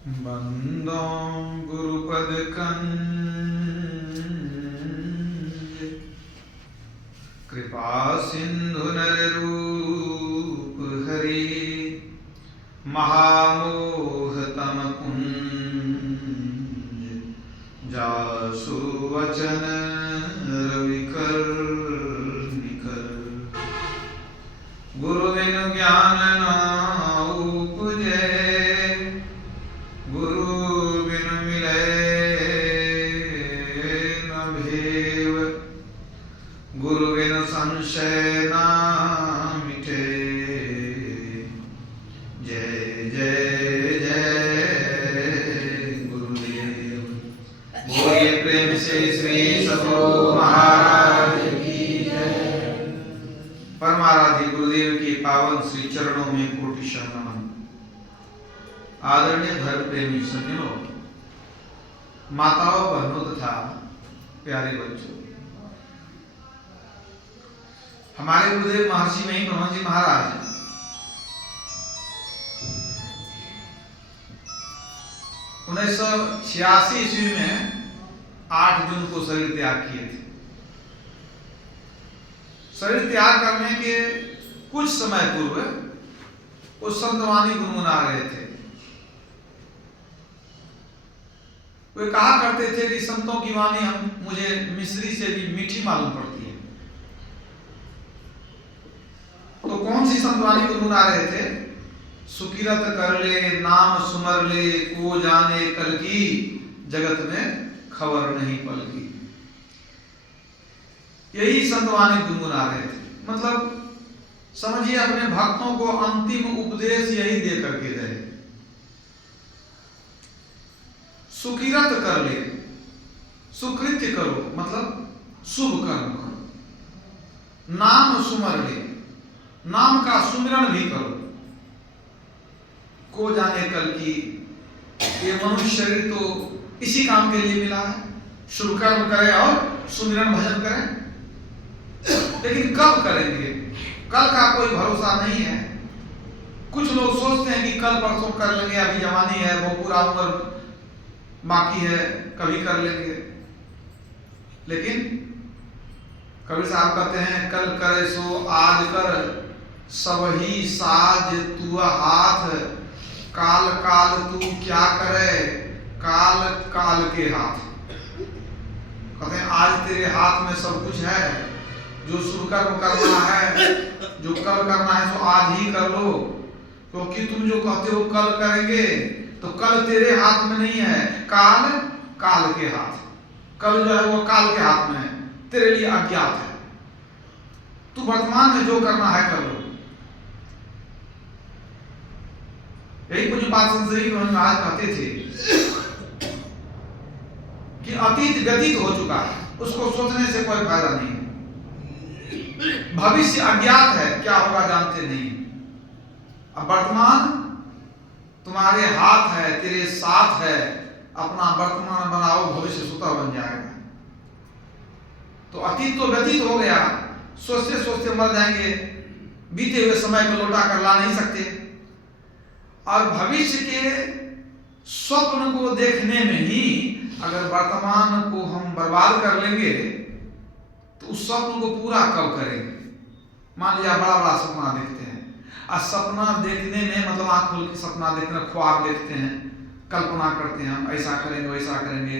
बंदो गुरुपद कंज कृपा सिंधु नर रूप हरि महामोह तम कुंज जासु वचन रविकर निकर गुरु बिनु ज्ञान न उपजे गुरु बिनु मिले न भेव गुरु बिनु संशय न मिटे जय जय जय गुरुदेव। बोलिए प्रेम से श्री सद्गुरु महाराज की जय। परमाराध्य गुरुदेव के पावन श्री चरणों में कोटि शरण। आदरणीय धर्म प्रेमी सज्जनों, माताओं, बहनों तथा प्यारे बच्चों, हमारे गुरुदेव महर्षि मही मनोहर जी महाराज 1986 ईस्वी में 8 जून को शरीर त्याग किए थे। शरीर त्याग करने के कुछ समय पूर्व वो संतवाणी गुनगुना रहे थे। वे कहा करते थे कि संतों की वाणी मुझे मिश्री से भी मीठी मालूम पड़ती है। तो कौन सी संतवाणी गुनगुना रहे थे? सुकिरत कर ले नाम सुमर ले को जाने कल की जगत में खबर नहीं पल की। यही संतवाणी गुनगुना रहे थे। मतलब समझिए, अपने भक्तों को अंतिम उपदेश यही दे करके गए। सुकिरत कर ले, सुकृत्य करो मतलब शुभ कर्म करो। नाम सुमर ले, नाम का सुमिरन भी करो। को जाने कल की, ये मनुष्य शरीर तो इसी काम के लिए मिला है, शुभ कर्म करें और सुमिरन भजन करें। लेकिन कब करेंगे, कल का कोई भरोसा नहीं है। कुछ लोग सोचते हैं कि कल परसों कर लेंगे, अभी जवानी है, वो पूरा उम्र बाकी है, कभी कर लेंगे। लेकिन कबीर साहब कहते हैं, कल करे सो आज कर, सब ही साज तू हाथ। काल काल तू क्या करे, काल काल के हाथ। कहते हैं आज तेरे हाथ में सब कुछ है। जो शुभ कर्म करना है, जो कल करना है, तो आज ही कर लो। क्योंकि तुम जो कहते हो कल करेंगे, तो कल तेरे हाथ में नहीं है, काल काल के हाथ। कल जो है वो काल के हाथ में है, तेरे लिए अज्ञात है। तू वर्तमान में जो करना है कर लो। यही कुछ बात संजय महाराज कहते थे कि अतीत व्यतीत हो चुका है, उसको सोचने से कोई फायदा नहीं है। भविष्य अज्ञात है, क्या होगा जानते नहीं। अब वर्तमान तुम्हारे हाथ है, तेरे साथ है। अपना वर्तमान बनाओ, भविष्य स्वतः बन जाएगा। तो अतीत तो व्यतीत हो गया, सोचते सोचते मर जाएंगे। बीते हुए समय को लौटा कर ला नहीं सकते। और भविष्य के स्वप्न को देखने में ही अगर वर्तमान को हम बर्बाद कर लेंगे, तो उस स्वप्न को पूरा कब करेंगे? मान लिया बड़ा बड़ा सपना देखते हैं, और सपना देखने में मतलब आंख खोल के सपना देखते हैं, ख्वाब देखते हैं, कल्पना करते हैं हम ऐसा करेंगे वैसा करेंगे।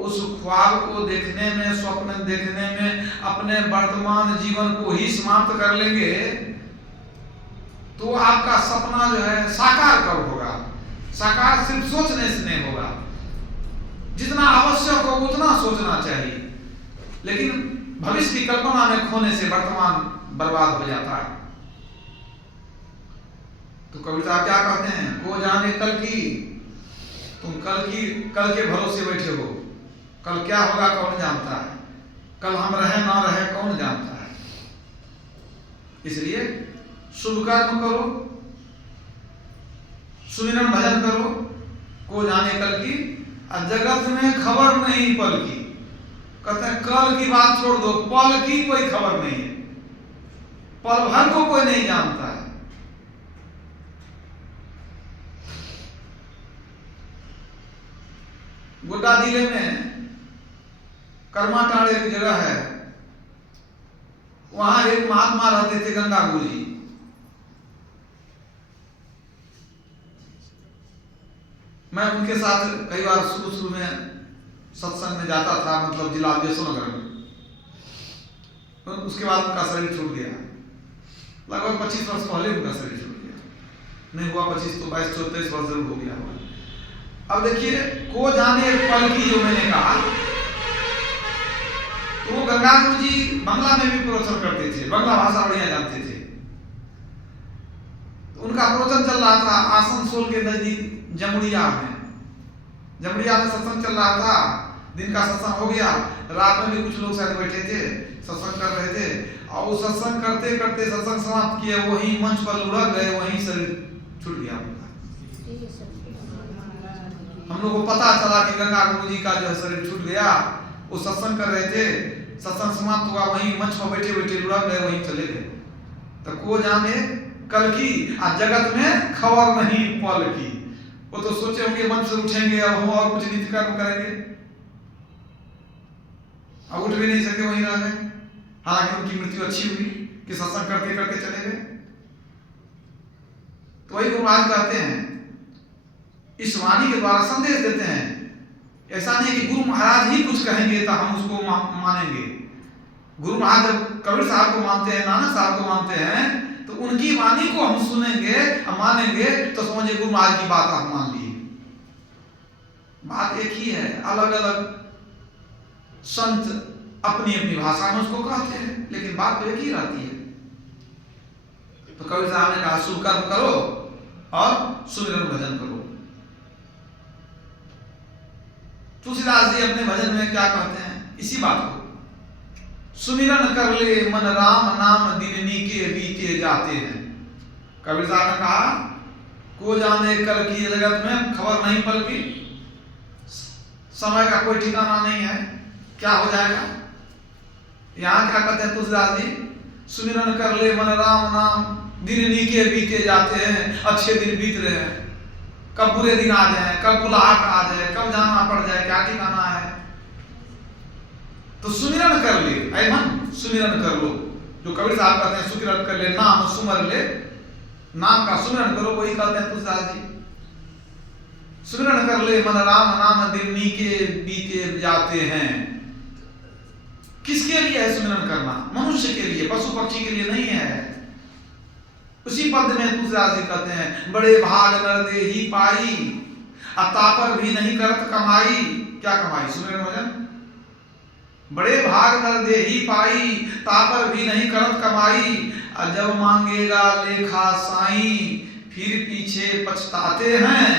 उस ख्वाब को देखने में, स्वप्न देखने में अपने वर्तमान जीवन को ही समाप्त कर लेंगे, तो आपका सपना जो है साकार कब होगा? साकार सिर्फ सोचने से नहीं होगा। जितना आवश्यक हो उतना सोचना चाहिए, लेकिन भविष्य की कल्पना में खोने से वर्तमान बर्बाद हो जाता है। तो कबीर साहब क्या कहते हैं? को जाने कल की। तुम कल के भरोसे बैठे हो। कल क्या होगा कौन जानता है? कल हम रहे ना रहे कौन जानता है? इसलिए शुभ कर्म करो, सुमिरन भजन करो। को जाने कल की, और जगत में खबर नहीं पल की। कहते हैं कल की बात छोड़ दो, पल की कोई खबर नहीं है। पल भर को कोई नहीं जानता है। गोड्डा जिले में कर्माटाड़ एक जगह है, वहां एक महात्मा रहते थे, गंगा गुरु जी। मैं उनके साथ कई बार शुरू में सत्संग में जाता था, मतलब जिला नगर में। तो उसके बाद उनका शरीर छूट गया, लगभग 25 वर्ष पहले उनका शरीर छूट गया, नहीं हुआ 25 तो 22-23 वर्ष जरूर हो गया होगा। अब देखिए, को जाने पल की, जो मैंने कहा, तो वो गंगा गुरु जी बंगला में भी प्रवचन करते थे, बंगला भाषा बढ़िया जानते थे। तो उनका प्रवचन चल रहा था आसनसोल के नजदीक जमुड़िया में सत्संग चल रहा था। दिन का सत्संग हो गया, रात में भी कुछ लोग शायद बैठे थे, सत्संग कर रहे थे, और वो सत्संग करते करते सत्संग समाप्त किए, वहीं मंच पर लुढ़क गए, वहीं शरीर छूट गया उनका। हम लोग को पता चला कि गंगा गुरु जी का जो शरीर छूट गया। वो सत्संग कर रहे थे, सत्संग समाप्त हुआ, वहीं मंच पर बैठे बैठे लुढ़क गए, वहीं चले गए। तो को जाने कल की, आज जगत में खबर नहीं पल की। वो तो सोचे होंगे मंच से उठेंगे, अब हम और कुछ नित्य कर्म करेंगे, अब उठ भी नहीं सके, वहीं रह गए। हालांकि उनकी मृत्यु अच्छी हुई कि सत्संग करते करते चले गए। तो वही गुरु महाराज कहते हैं, इस वाणी के द्वारा संदेश देते हैं। ऐसा नहीं कि गुरु महाराज ही कुछ कहेंगे तो हम उसको मानेंगे। गुरु महाराज जब कबीर साहब को मानते हैं, नानक साहब को मानते हैं, तो उनकी वाणी को हम सुनेंगे और मानेंगे, तो समझिए गुरु महाराज की बात आप मान लिए। बात एक ही है, अलग अलग संत अपनी अपनी भाषा में उसको कहते हैं, लेकिन बात तो एक ही रहती है। तो कबीर साहब ने कहा, शुभ कर्म करो और सुमिरन भजन करो। तुलसीदास जी अपने भजन में क्या कहते हैं, इसी बात को, सुमिरन कर ले मन राम नाम, दिन नीके बीते जाते हैं। कबीर साहब ने कहा, को जाने कल की, जगत में खबर नहीं पल की, समय का कोई ठिकाना नहीं है, क्या हो जाएगा। यहां क्या कहते हैं तुलसीदास जी, सुमिरन कर ले मन राम नाम, दिन नीके बीते जाते हैं। अच्छे दिन बीत रहे हैं, कब बुरे दिन आ जाए, कब बुलाहट आ जाए, कब जाना पड़ जाए, क्या ठिकाना है। तो सुमिरन कर ले, ऐ मन सुमिरन कर लो। जो कबीर साहब कहते हैं सुमिरन कर ले, नाम सुमर ले, नाम का सुमिरन करो, वही कहते हैं तुलसीदास जी। सुमिरन कर ले मन राम नाम, दिन नीके बीते जाते हैं। किसके लिए है सुमिरन करना? मनुष्य के लिए, पशु पक्षी के लिए नहीं है। उसी पद में तुलसीदास जी कहते हैं, बड़े भाग नर देहि पाई, अतापर भी नहीं करत कमाई। क्या कमाई? सुमिरन भजन। बड़े भाग नर देहि पाई, तापर भी नहीं करत कमाई, जब मांगेगा लेखा साई, फिर पीछे पछताते हैं,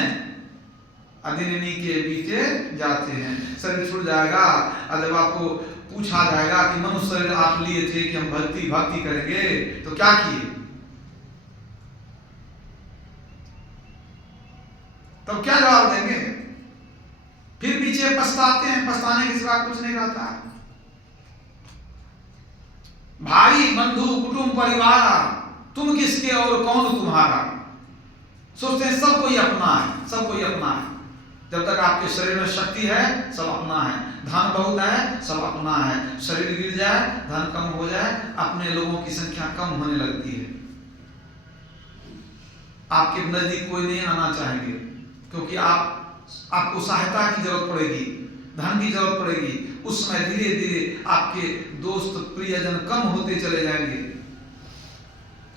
अदिनी के बीते जाते हैं। शरीर छूट जाएगा और जब आपको पूछा जाएगा कि मनुष्य शरीर आप लिए थे कि हम भक्ति करेंगे, तो क्या किए, तब क्या जवाब देंगे? फिर पीछे पछताते हैं, पछताने के सिवा कुछ नहीं रहता। भाई बंधु कुटुंब परिवार, तुम किसके और कौन तुम्हारा। सोचते हैं सब कोई अपना है, सब कोई अपना है। जब तक आपके शरीर में शक्ति है, सब अपना है। धन बहुत है, सब अपना है। शरीर गिर जाए, धन कम हो जाए, अपने लोगों की संख्या कम होने लगती है। आपके नजदीक कोई नहीं आना चाहेंगे, क्योंकि आपको सहायता की जरूरत पड़ेगी, धन की जरूरत पड़ेगी। उस समय धीरे धीरे आपके दोस्त प्रियजन कम होते चले जाएंगे,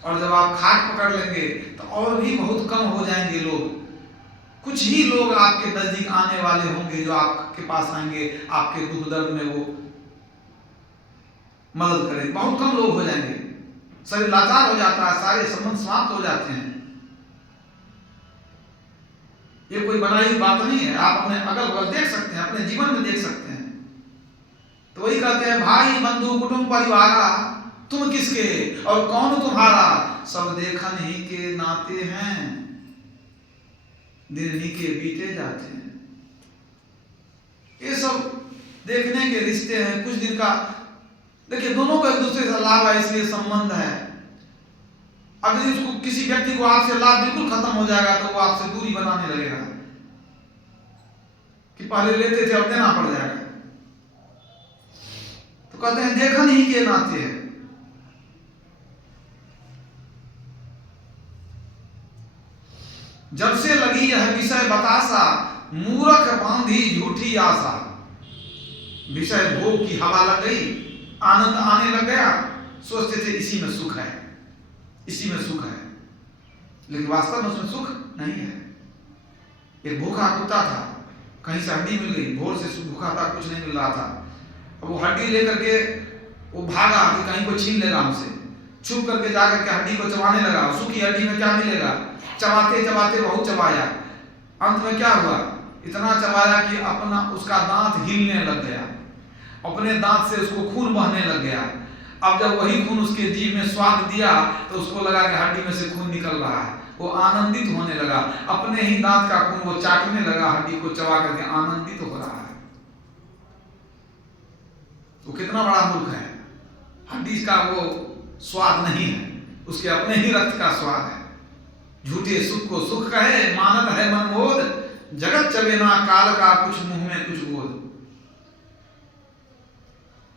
और जब आप खाट पकड़ लेंगे तो और भी बहुत कम हो जाएंगे लोग। कुछ ही लोग आपके नजदीक आने वाले होंगे, जो आपके पास आएंगे, आपके दुख दर्द में वो मदद करेंगे। बहुत कम लोग हो जाएंगे, शरीर लाचार हो जाता है, सारे संबंध समाप्त हो जाते हैं। ये कोई बनाई हुई बात नहीं है, आप अपने अगल बगल देख सकते हैं, अपने जीवन में देख सकते हैं। तो वही कहते हैं, भाई बंधु कुटुंब परिवार, तुम किसके और कौन तुम्हारा, सब देखन ही के नाते हैं, दिन के बीते जाते हैं। ये सब देखने के रिश्ते हैं, कुछ दिन का। देखिए, दोनों को एक दूसरे से लाभ है, इसलिए संबंध है। अगर उसको किसी व्यक्ति को आपसे लाभ बिल्कुल खत्म हो जाएगा, तो वो आपसे दूरी बनाने लगेगा कि पहले लेते थे अब देना पड़ जाएगा? तो कहते हैं देखन ही के नाते है। जब से लगी यह विषय बतासा, मूर्ख बांधी झूठी आशा। विषय भोग की हवा लग गई, आनंद आने लग गया, सोचते थे इसी में सुख है, इसी में सुख है, लेकिन वास्तव में उसमें सुख नहीं है। एक भूखा कुत्ता था, कहीं से हड्डी मिल गई, भोर से भूखा था, कुछ नहीं मिल रहा था। अब वो हड्डी लेकर के वो भागा कि कहीं कोई छीन लेगा हमसे, छुप करके जाकर के हड्डी को चबाने लगा। सूखी हड्डी में क्या मिलेगा? चबाते चबाते बहुत चबाया, अंत में क्या हुआ? इतना चबाया कि अपना उसका दांत हिलने लग गया, अपने दांत से उसको खून बहने लग गया। अब जब वही खून उसके जीभ में स्वाद दिया तो उसको लगा कि हड्डी में से खून निकल रहा है, वो आनंदित होने लगा, अपने ही दांत का खून वो चाटने लगा, हड्डी को चबा करके आनंदित हो रहा है। वो कितना बड़ा मूर्ख है, हड्डी का वो स्वाद नहीं है, उसके अपने ही रक्त का स्वाद है। झूठे सुख को सुख कहे, मानत है मनमोद, जगत चले ना काल का, कुछ मुंह में कुछ बोध।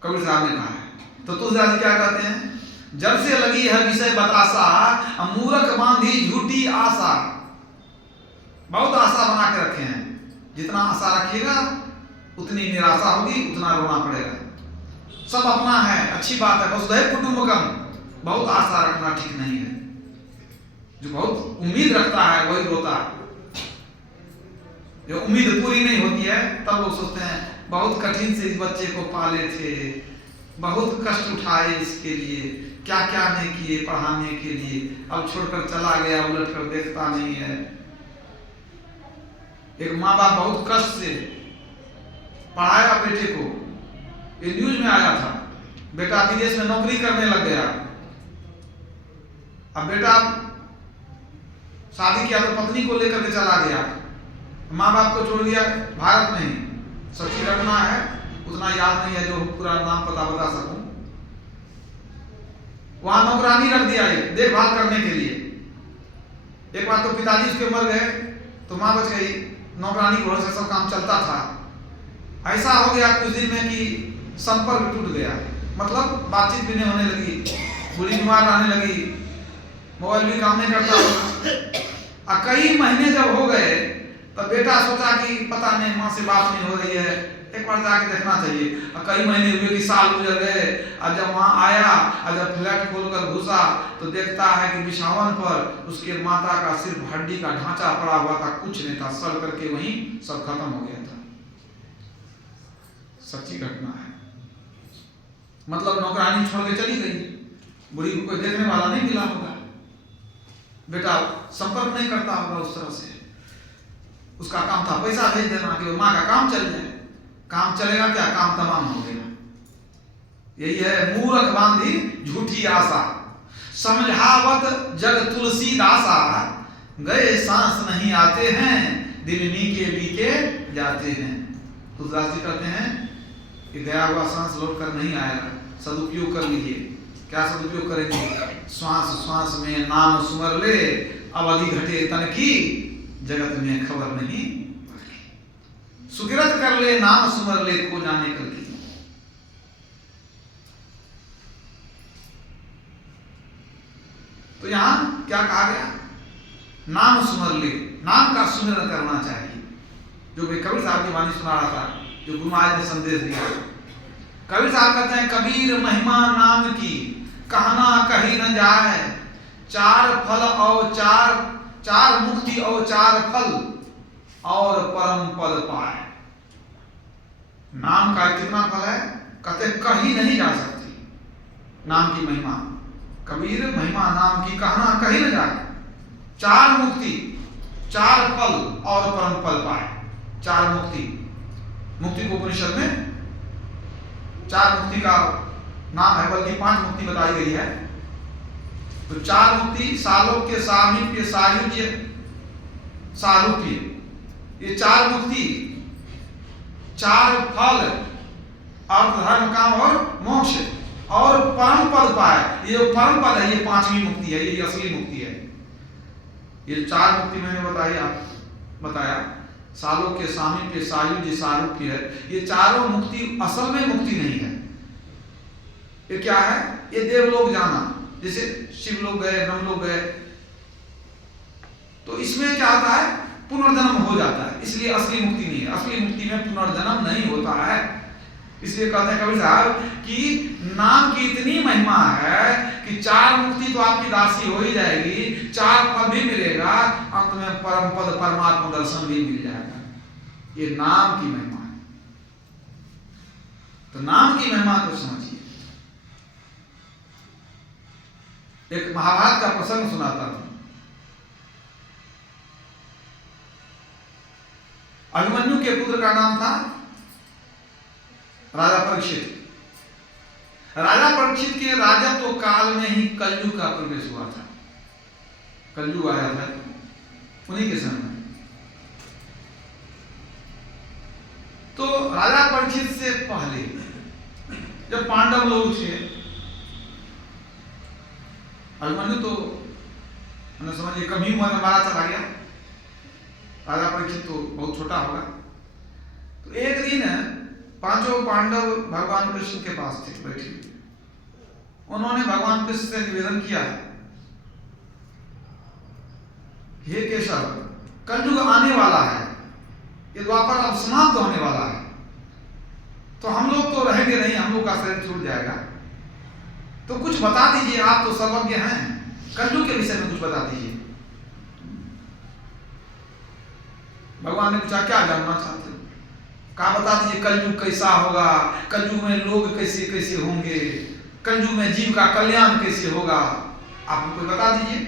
कबीर साहब ने कहा है। तो तुलसीदास क्या कहते हैं? जब से लगी है विषय बतासा, मूर्ख बांधी झूठी आशा। बहुत आशा बना के रखे हैं, जितना आशा रखिएगा उतनी निराशा होगी, उतना रोना पड़ेगा। सब अपना है, अच्छी बात है, वसुधैव कुटुंबकम, बहुत आशा रखना ठीक नहीं है। जो बहुत उम्मीद रखता है वही रोता है। जो उम्मीद पूरी नहीं होती है तब लोग सोचते हैं बहुत कठिन से इस बच्चे को पाले थे, बहुत कष्ट उठाए इसके लिए, क्या क्या नहीं किए पढ़ाने के लिए, अब छोड़कर चला गया, उलट कर देखता नहीं है। एक माँ बाप बहुत कष्ट से पढ़ाया बेटे को, ये न्यूज में आया था, बेटा विदेश में नौकरी करने लग गया। अब बेटा शादी किया तो पत्नी को लेकर के चला गया, माँ बाप को छोड़ दिया भारत में ही। सच्ची घटना है, उतना याद नहीं है जो पूरा नाम पता बता सकूं। वहां नौकरानी रख दिया एक देखभाल करने के लिए। एक बार तो पिताजी उसके मर गए तो माँ बच गई, नौकरानी की वजह से सब काम चलता था। ऐसा हो गया कुछ दिन में कि संपर्क टूट गया, मतलब बातचीत भी नहीं होने लगी, बुरी बीमार रहने लगी, मोबाइल भी काम नहीं करता। कई महीने जब हो गए तब बेटा सोचा कि पता नहीं माँ से बात नहीं हो रही है, एक बार जाके देखना चाहिए। कई महीने हुए कि साल गुजर गए, और जब वहां आया और जब फ्लैट खोलकर घुसा तो देखता है कि बिछावन पर उसके माता का सिर्फ हड्डी का ढांचा पड़ा हुआ था, कुछ नहीं था, सड़ करके वहीं सब खत्म हो गया था। सच्ची घटना है। मतलब नौकरानी छोड़ के चली गई, बुढ़ी को कोई देखने वाला नहीं मिला होगा, बेटा संपर्क नहीं करता होगा उस तरह से। उसका काम था पैसा भेज देना कि वो माँ का काम चल जाए। काम चलेगा क्या? काम तमाम हो गया। यही है मूर्ख बांधी झूठी आशा, समझावत जग तुलसी दासा, गए सांस नहीं आते हैं, दिन नीके बीके जाते हैं। तुलसीदास जी कहते हैं कि गया हुआ सांस लौट कर नहीं आएगा, सदुपयोग कर लीजिए। क्या सदुपयोग करेंगे? श्वास श्वास में नाम सुमर ले, अवधि घटे तन की, जगत में खबर नहीं, सुकिरत कर ले नाम सुमर ले, खो जाने कल की। तो यहां क्या कहा गया? नाम सुमर ले, नाम का सुमिरन करना चाहिए। जो मैं कबीर साहब की वाणी सुना रहा था, जो गुरु महाराज ने संदेश दिया। कबीर साहब कहते हैं कबीर महिमा नाम की, कहना कहीं न जाए, चार फल और चार मुक्ति और चार फल, और परम पद पाए। नाम का कितना फल है? कहते कहीं नहीं जा सकती नाम की महिमा। कबीर महिमा नाम की कहना कहीं न जाए, चार मुक्ति चार फल और परम पद पाए। चार मुक्ति, मुक्ति को उपनिषद में चार मुक्ति का नाम है, बल्कि 5 मुक्ति बताई गई है। तो चार मुक्ति, सालोक्य, सामीप्य, सायुज्य, सारूप्य, ये चार मुक्ति, चार फल, अर्थ धर्म काम और मोक्ष, और परम पद पाए। ये परम पद है, ये 5वीं मुक्ति है, ये असली मुक्ति है। ये चार मुक्ति मैंने बताया सालों के सामीप्य, सायुज्य, सारूप्य है। ये चारों मुक्ति असल में मुक्ति नहीं है। ये क्या है? ये देवलोक जाना, जैसे शिव लोग गए, ब्रह्म लोग गए, तो इसमें क्या होता है? पुनर्जन्म हो जाता है, इसलिए असली मुक्ति नहीं है। असली मुक्ति में पुनर्जन्म नहीं होता है। इसलिए कहते हैं कबीर साहब कि नाम की इतनी महिमा है कि चार मुक्ति तो आपकी दासी हो ही जाएगी, चार पद भी मिलेगा, अंत में परम पद परमात्मा दर्शन भी मिल जाएगा। ये नाम की महिमा है। तो नाम की महिमा को समझिए। एक महाभारत का प्रसंग सुनाता हूं। अभिमन्यु के पुत्र का नाम था राजा परीक्षित। राजा परीक्षित के राजत्व काल में ही कलयुग का प्रवेश हुआ था। कलयुग आया था उन्हीं के समय में। तो राजा परीक्षित से पहले जब पांडव लोग थे, अभिमन्यु तो समझिए कभी उम्र में मारा चला गया, राजा परीक्षित तो बहुत छोटा होगा। तो एक दिन पांचों पांडव भगवान कृष्ण के पास थे बैठे। उन्होंने भगवान कृष्ण से निवेदन किया, हे केशव, कलयुग आने वाला है, ये द्वापर अब समाप्त होने वाला है, तो हम लोग तो रहेंगे नहीं, हम लोग का शरीर छूट जाएगा, तो कुछ बता दीजिए, आप तो सर्वज्ञ हैं, कलयुग के विषय में कुछ बता दीजिए। भगवान ने पूछा क्या जानना चाहते हो? कहा बता दीजिए कलयुग कैसा होगा, कलयुग में लोग कैसे कैसे होंगे, कलयुग में जीव का कल्याण कैसे होगा, आप हमको बता दीजिए।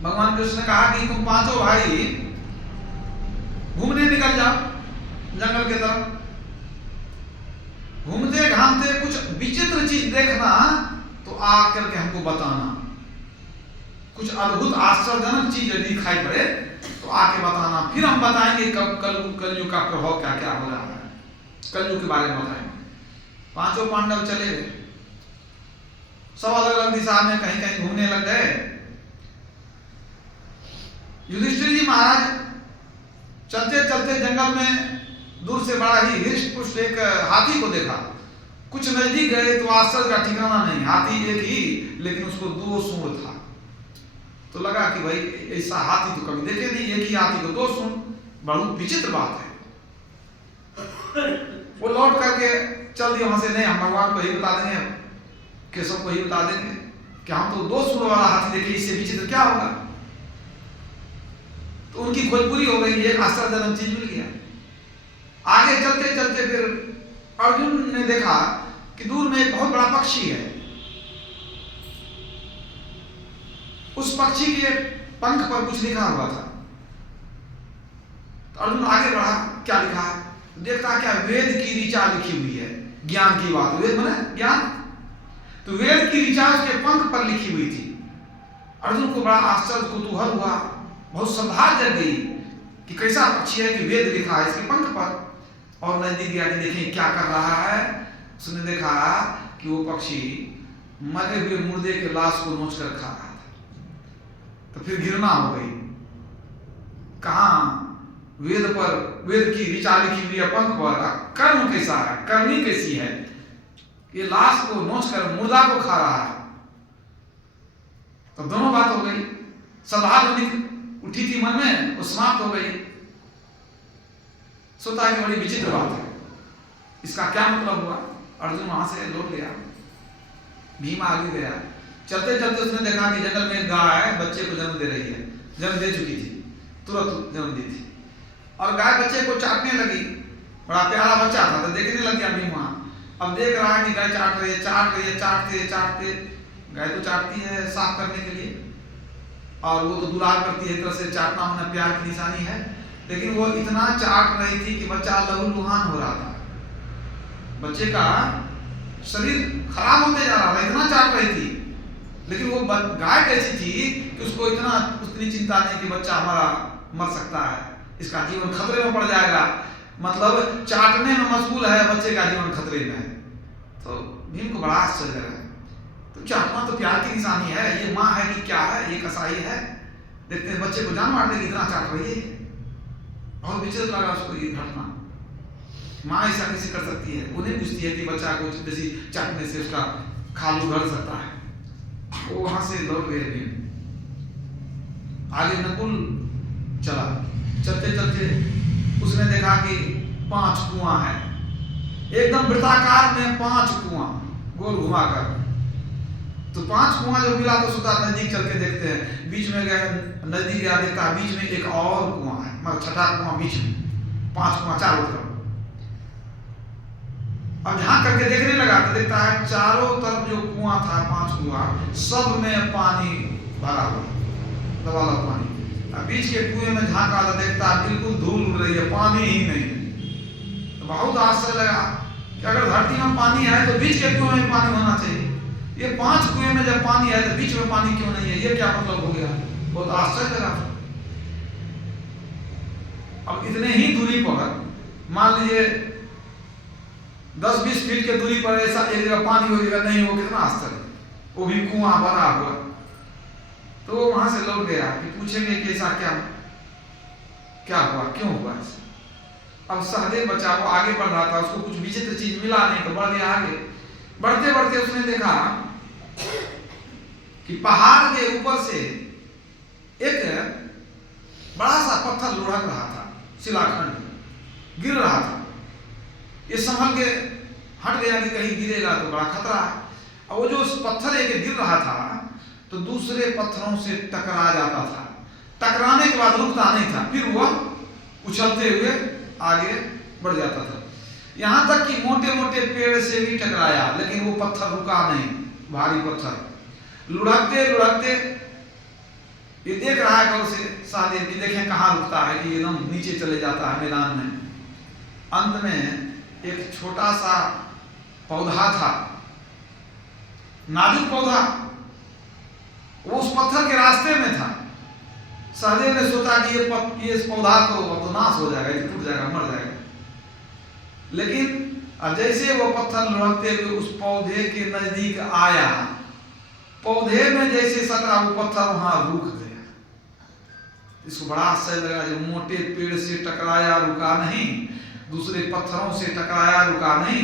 भगवान कृष्ण ने कहा कि तुम पांचों भाई घूमने निकल जाओ जंगल के तरफ। घूमते घामते कुछ विचित्र चीज देखना तो आकर के हमको बताना। कुछ अद्भुत आश्चर्यजनक चीज यदि दिखाई पड़े तो आके बताना, फिर हम बताएंगे कब कलयुग का प्रभाव क्या क्या हो रहा है, कलयुग के बारे में बताएंगे। पांचों पांडव चले गए, सब अलग अलग दिशा में कहीं कहीं घूमने लग गए। युधिष्ठिर जी महाराज चलते चलते जंगल में दूर से बड़ा ही हृष्ट पुष्ट एक हाथी को देखा। कुछ नजदीक गए तो आश्चर्य का ठिकाना नहीं, हाथी एक ही, लेकिन उसको दो सूंड था। तो लगा कि भाई ऐसा हाथी तो कभी देखे नहीं, एक ही हाथी को दो सूंड, बहुत विचित्र बात है। वो लौट करके चल दिया वहां से, नहीं हम भगवान को ही बता देंगे, केशव को ही बता देंगे कि हम तो दो सूंड वाला हाथी देखे, इससे विचित्र क्या होगा। तो उनकी खोज पूरी हो गई, एक आश्चर्यजनक चीज मिल गया। आगे चलते चलते फिर अर्जुन ने देखा कि दूर में एक बहुत बड़ा पक्षी है। उस पक्षी के पंख पर कुछ लिखा हुआ था। तो अर्जुन आगे बढ़ा, क्या लिखा है देखता, क्या वेद की ऋचा लिखी हुई है, ज्ञान की बात, वेद माने ज्ञान। तो वेद की ऋचा उसके पंख पर लिखी हुई थी। अर्जुन को बड़ा आश्चर्य कुतूहल हुआ, बहुत श्रद्धा जग गई कि कैसा पक्षी है कि वेद लिखा है इसके पंख पर। और नजदीक गया कि देखें क्या कर रहा है। उसने देखा कि वो पक्षी मरे हुए मुर्दे के लाश को नोच कर खा रहा था। तो फिर घृणा हो गई, कहां वेद पर, वेद की ऋचा लिखी हुई है पंख पर, कर्म कैसा है, करनी कैसी है, ये लाश को नोच कर मुर्दा को खा रहा है। तो दोनों बात हो गई, सदा उठी थी मन में, वो समाप्त हो गई। सोता है कि बड़ी विचित्र बात है, इसका क्या मतलब हुआ। अर्जुन वहां से लौट गया, भीम आगे गया। चलते चलते उसने देखा कि जंगल में गाय बच्चे को जन्म दे रही है, जन्म दे चुकी थी, तुरंत जन्म दी थी, और गाय बच्चे को चाटने लगी। बड़ा प्यारा बच्चा था, तो देखने लग गया भीम वहां। अब देख रहा है कि गाय चाट रही है, चाट रही है, चाटते चाटते, गाय तो चाटती है साफ करने के लिए, और वो तो दुलार करती है, एक तरह से चाटना होना प्यार की निशानी है। लेकिन वो इतना चाट रही थी कि बच्चा लहूलुहान हो रहा था, बच्चे का शरीर खराब होते जा रहा था, इतना चाट रही थी। लेकिन वो गाय कैसी थी कि उसको उतनी चिंता नहीं कि बच्चा हमारा मर सकता है, इसका जीवन खतरे में पड़ जाएगा, मतलब चाटने में मशगूल है, बच्चे का जीवन खतरे में है। तो भीम को बड़ा आश्चर्य लगा, तो चाटना तो प्यार की निशानी है, ये माँ है कि क्या है, ये कसाई है, देखते हैं बच्चे को जान मार देगी, इतना चाट रही है। बहुत विचित्र लगा उसको ये घटना। माँ ऐसा कैसे कर सकती है? वो नहीं पूछती है कि बच्चा को जैसी चाटने से उसका खाल उगड़ सकता है। वो वहां से लौट गए। भीम आगे नकुल चला, चलते चलते उसने देखा कि 5 कुआं है, एकदम वृत्ताकार में 5 कुआं गोल घुमाकर। तो 5 कुआं जो मिला तो सोचा नजदीक चल के देखते हैं। बीच में गए, नजदीक गया, देखता बीच में एक और कुआं है, मगर छठा कुआं बीच में, 5 कुआं चारों तरफ। अब ध्यान करके देखने लगा तो देखता है चारों तरफ जो कुआं था, 5 कुआं, सब में पानी भरा हुआ, लबालब पानी। बीच के कुएं में झांका तो देखता बिल्कुल धूल उड़ रही है, पानी ही नहीं। तो बहुत आश्चर्य लगा कि अगर धरती में पानी है तो बीच के कुएं में पानी होना चाहिए, ये 5 कुएं में जब पानी है तो बीच में पानी क्यों नहीं है? ये क्या मतलब हो गया? बहुत आश्चर्य लगा। अब इतने ही दूरी पर, मान लीजिए 10-20 फीट के दूरी पर ऐसा एक जगह पानी हो जाएगा, नहीं हो, कितना आश्चर्य, वो भी कुआं बना हुआ। तो वहां से लौट गया कि पूछेंगे कि ऐसा क्या हुआ, क्यों हुआ ऐसा। अब सहदेव बच्चा वो आगे बढ़ रहा था, उसको कुछ विचित्र चीज मिला नहीं तो बढ़ गया आगे। बढ़ते बढ़ते उसने देखा कि पहाड़ के ऊपर से एक बड़ा सा पत्थर लुढ़क रहा था, शिलाखंड गिर रहा था। ये संभल के हट गया कि कहीं गिरेगा तो बड़ा खतरा है। और वो जो उस पत्थर एक गिर रहा था तो दूसरे पत्थरों से टकरा जाता था, टकराने के बाद रुकता नहीं था, फिर वह उछलते हुए आगे बढ़ जाता था। यहां तक कि मोटे मोटे पेड़ से भी टकराया, लेकिन वो पत्थर रुका नहीं, भारी पत्थर। लुढ़कते लुढ़कते ये देख रहा है कौन से सहदेव कि देखें कहाँ रुकता है, कि एकदम नीचे चले जाता है मैदान में। अंत में एक छोटा सा पौधा था, नाजुक पौधा, वो उस पत्थर के रास्ते में था। सहदेव ने सोचा कि ये पौधा तो नाश हो जाएगा, टूट जाएगा, मर जाएगा। लेकिन जैसे वो पत्थर लुढ़कते हुए उस पौधे के नजदीक आया, पौधे में जैसे सटा वो पत्थर वहां रुक गया। इसको बड़ा आश्चर्य लगा, जब मोटे पेड़ से टकराया रुका नहीं, दूसरे पत्थरों से टकराया रुका नहीं,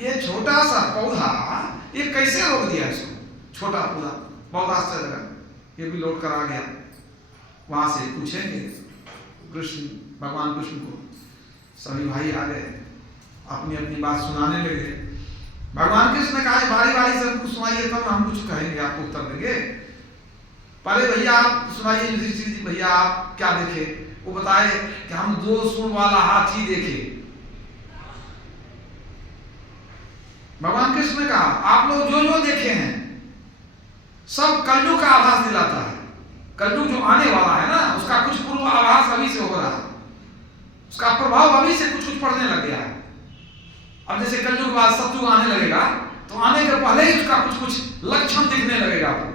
ये छोटा सा पौधा ये कैसे रोक दिया इसको? छोटा पौधा, बहुत आश्चर्य लगा। ये भी लौट कर आ गया। वहां से पूछेंगे कृष्ण, भगवान कृष्ण को सभी भाई आ गए, अपनी अपनी बात सुनाने लगे। भगवान कृष्ण ने कहा बारी बारी से हमको सुनाइए, तब हम कुछ कहेंगे, आपको उत्तर देंगे। पहले भैया आप सुनाइए, युधिष्ठिर जी भैया आप क्या देखे? वो बताए कि हम 2 सूंड वाला हाथी देखे। भगवान कृष्ण ने कहा आप लोग जो जो देखे हैं सब कलयुग का आभास दिलाता है। कलयुग जो आने वाला है ना, उसका कुछ पूर्व आभास अभी से हो रहा है, उसका प्रभाव अभी से कुछ कुछ पड़ने लग गया है। अब जैसे कलयुग बाद सतयुग आने लगेगा तो आने के पहले ही उसका कुछ कुछ लक्षण दिखने लगेगा आपको।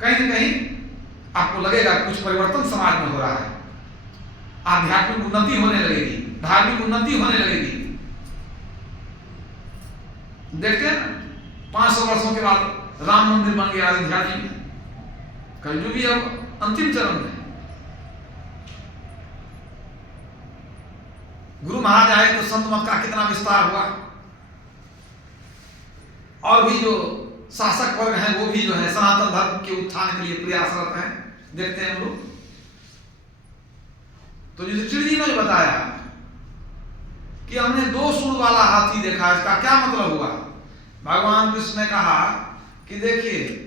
कहीं न कहीं आपको लगेगा कुछ परिवर्तन समाज में हो रहा है, आध्यात्मिक उन्नति होने लगेगी, धार्मिक उन्नति होने लगेगी। देखते हैं 500 वर्षों के बाद राम मंदिर बन गया अयोध्या जी में। कलयुग भी अब अंतिम चरण में। गुरु महाराज आए तो संत मत का कितना विस्तार हुआ, और भी जो शासक वर्ग हैं वो भी जो है सनातन धर्म के उत्थान के लिए प्रयासरत हैं। देखते हैं हम लोग। तो युधिष्ठिर जी ने बताया कि हमने 2 सूंड वाला हाथी देखा, इसका क्या मतलब हुआ? भगवान कृष्ण ने कहा कि देखिए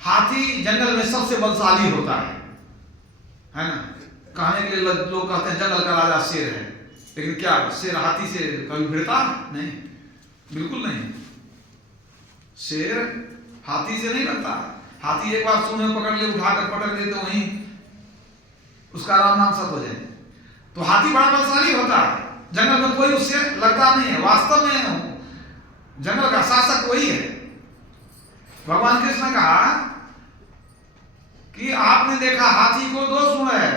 हाथी जंगल में सबसे बलशाली होता है ना। कहने के लिए लोग कहते हैं जंगल का राजा शेर है, लेकिन क्या शेर हाथी से कभी भिड़ता? नहीं, बिल्कुल नहीं। शेर हाथी से नहीं लड़ता। हाथी एक बार सूंड में पकड़ ले, उठाकर पटक दे तो वहीं उसका राम नाम सत हो जाए। तो हाथी बड़ा बलशाली होता है, जंगल में कोई उससे लड़ता नहीं है। वास्तव में जंगल का शासक वही है। भगवान कृष्ण ने कहा कि आपने देखा हाथी को 2 सूंड है,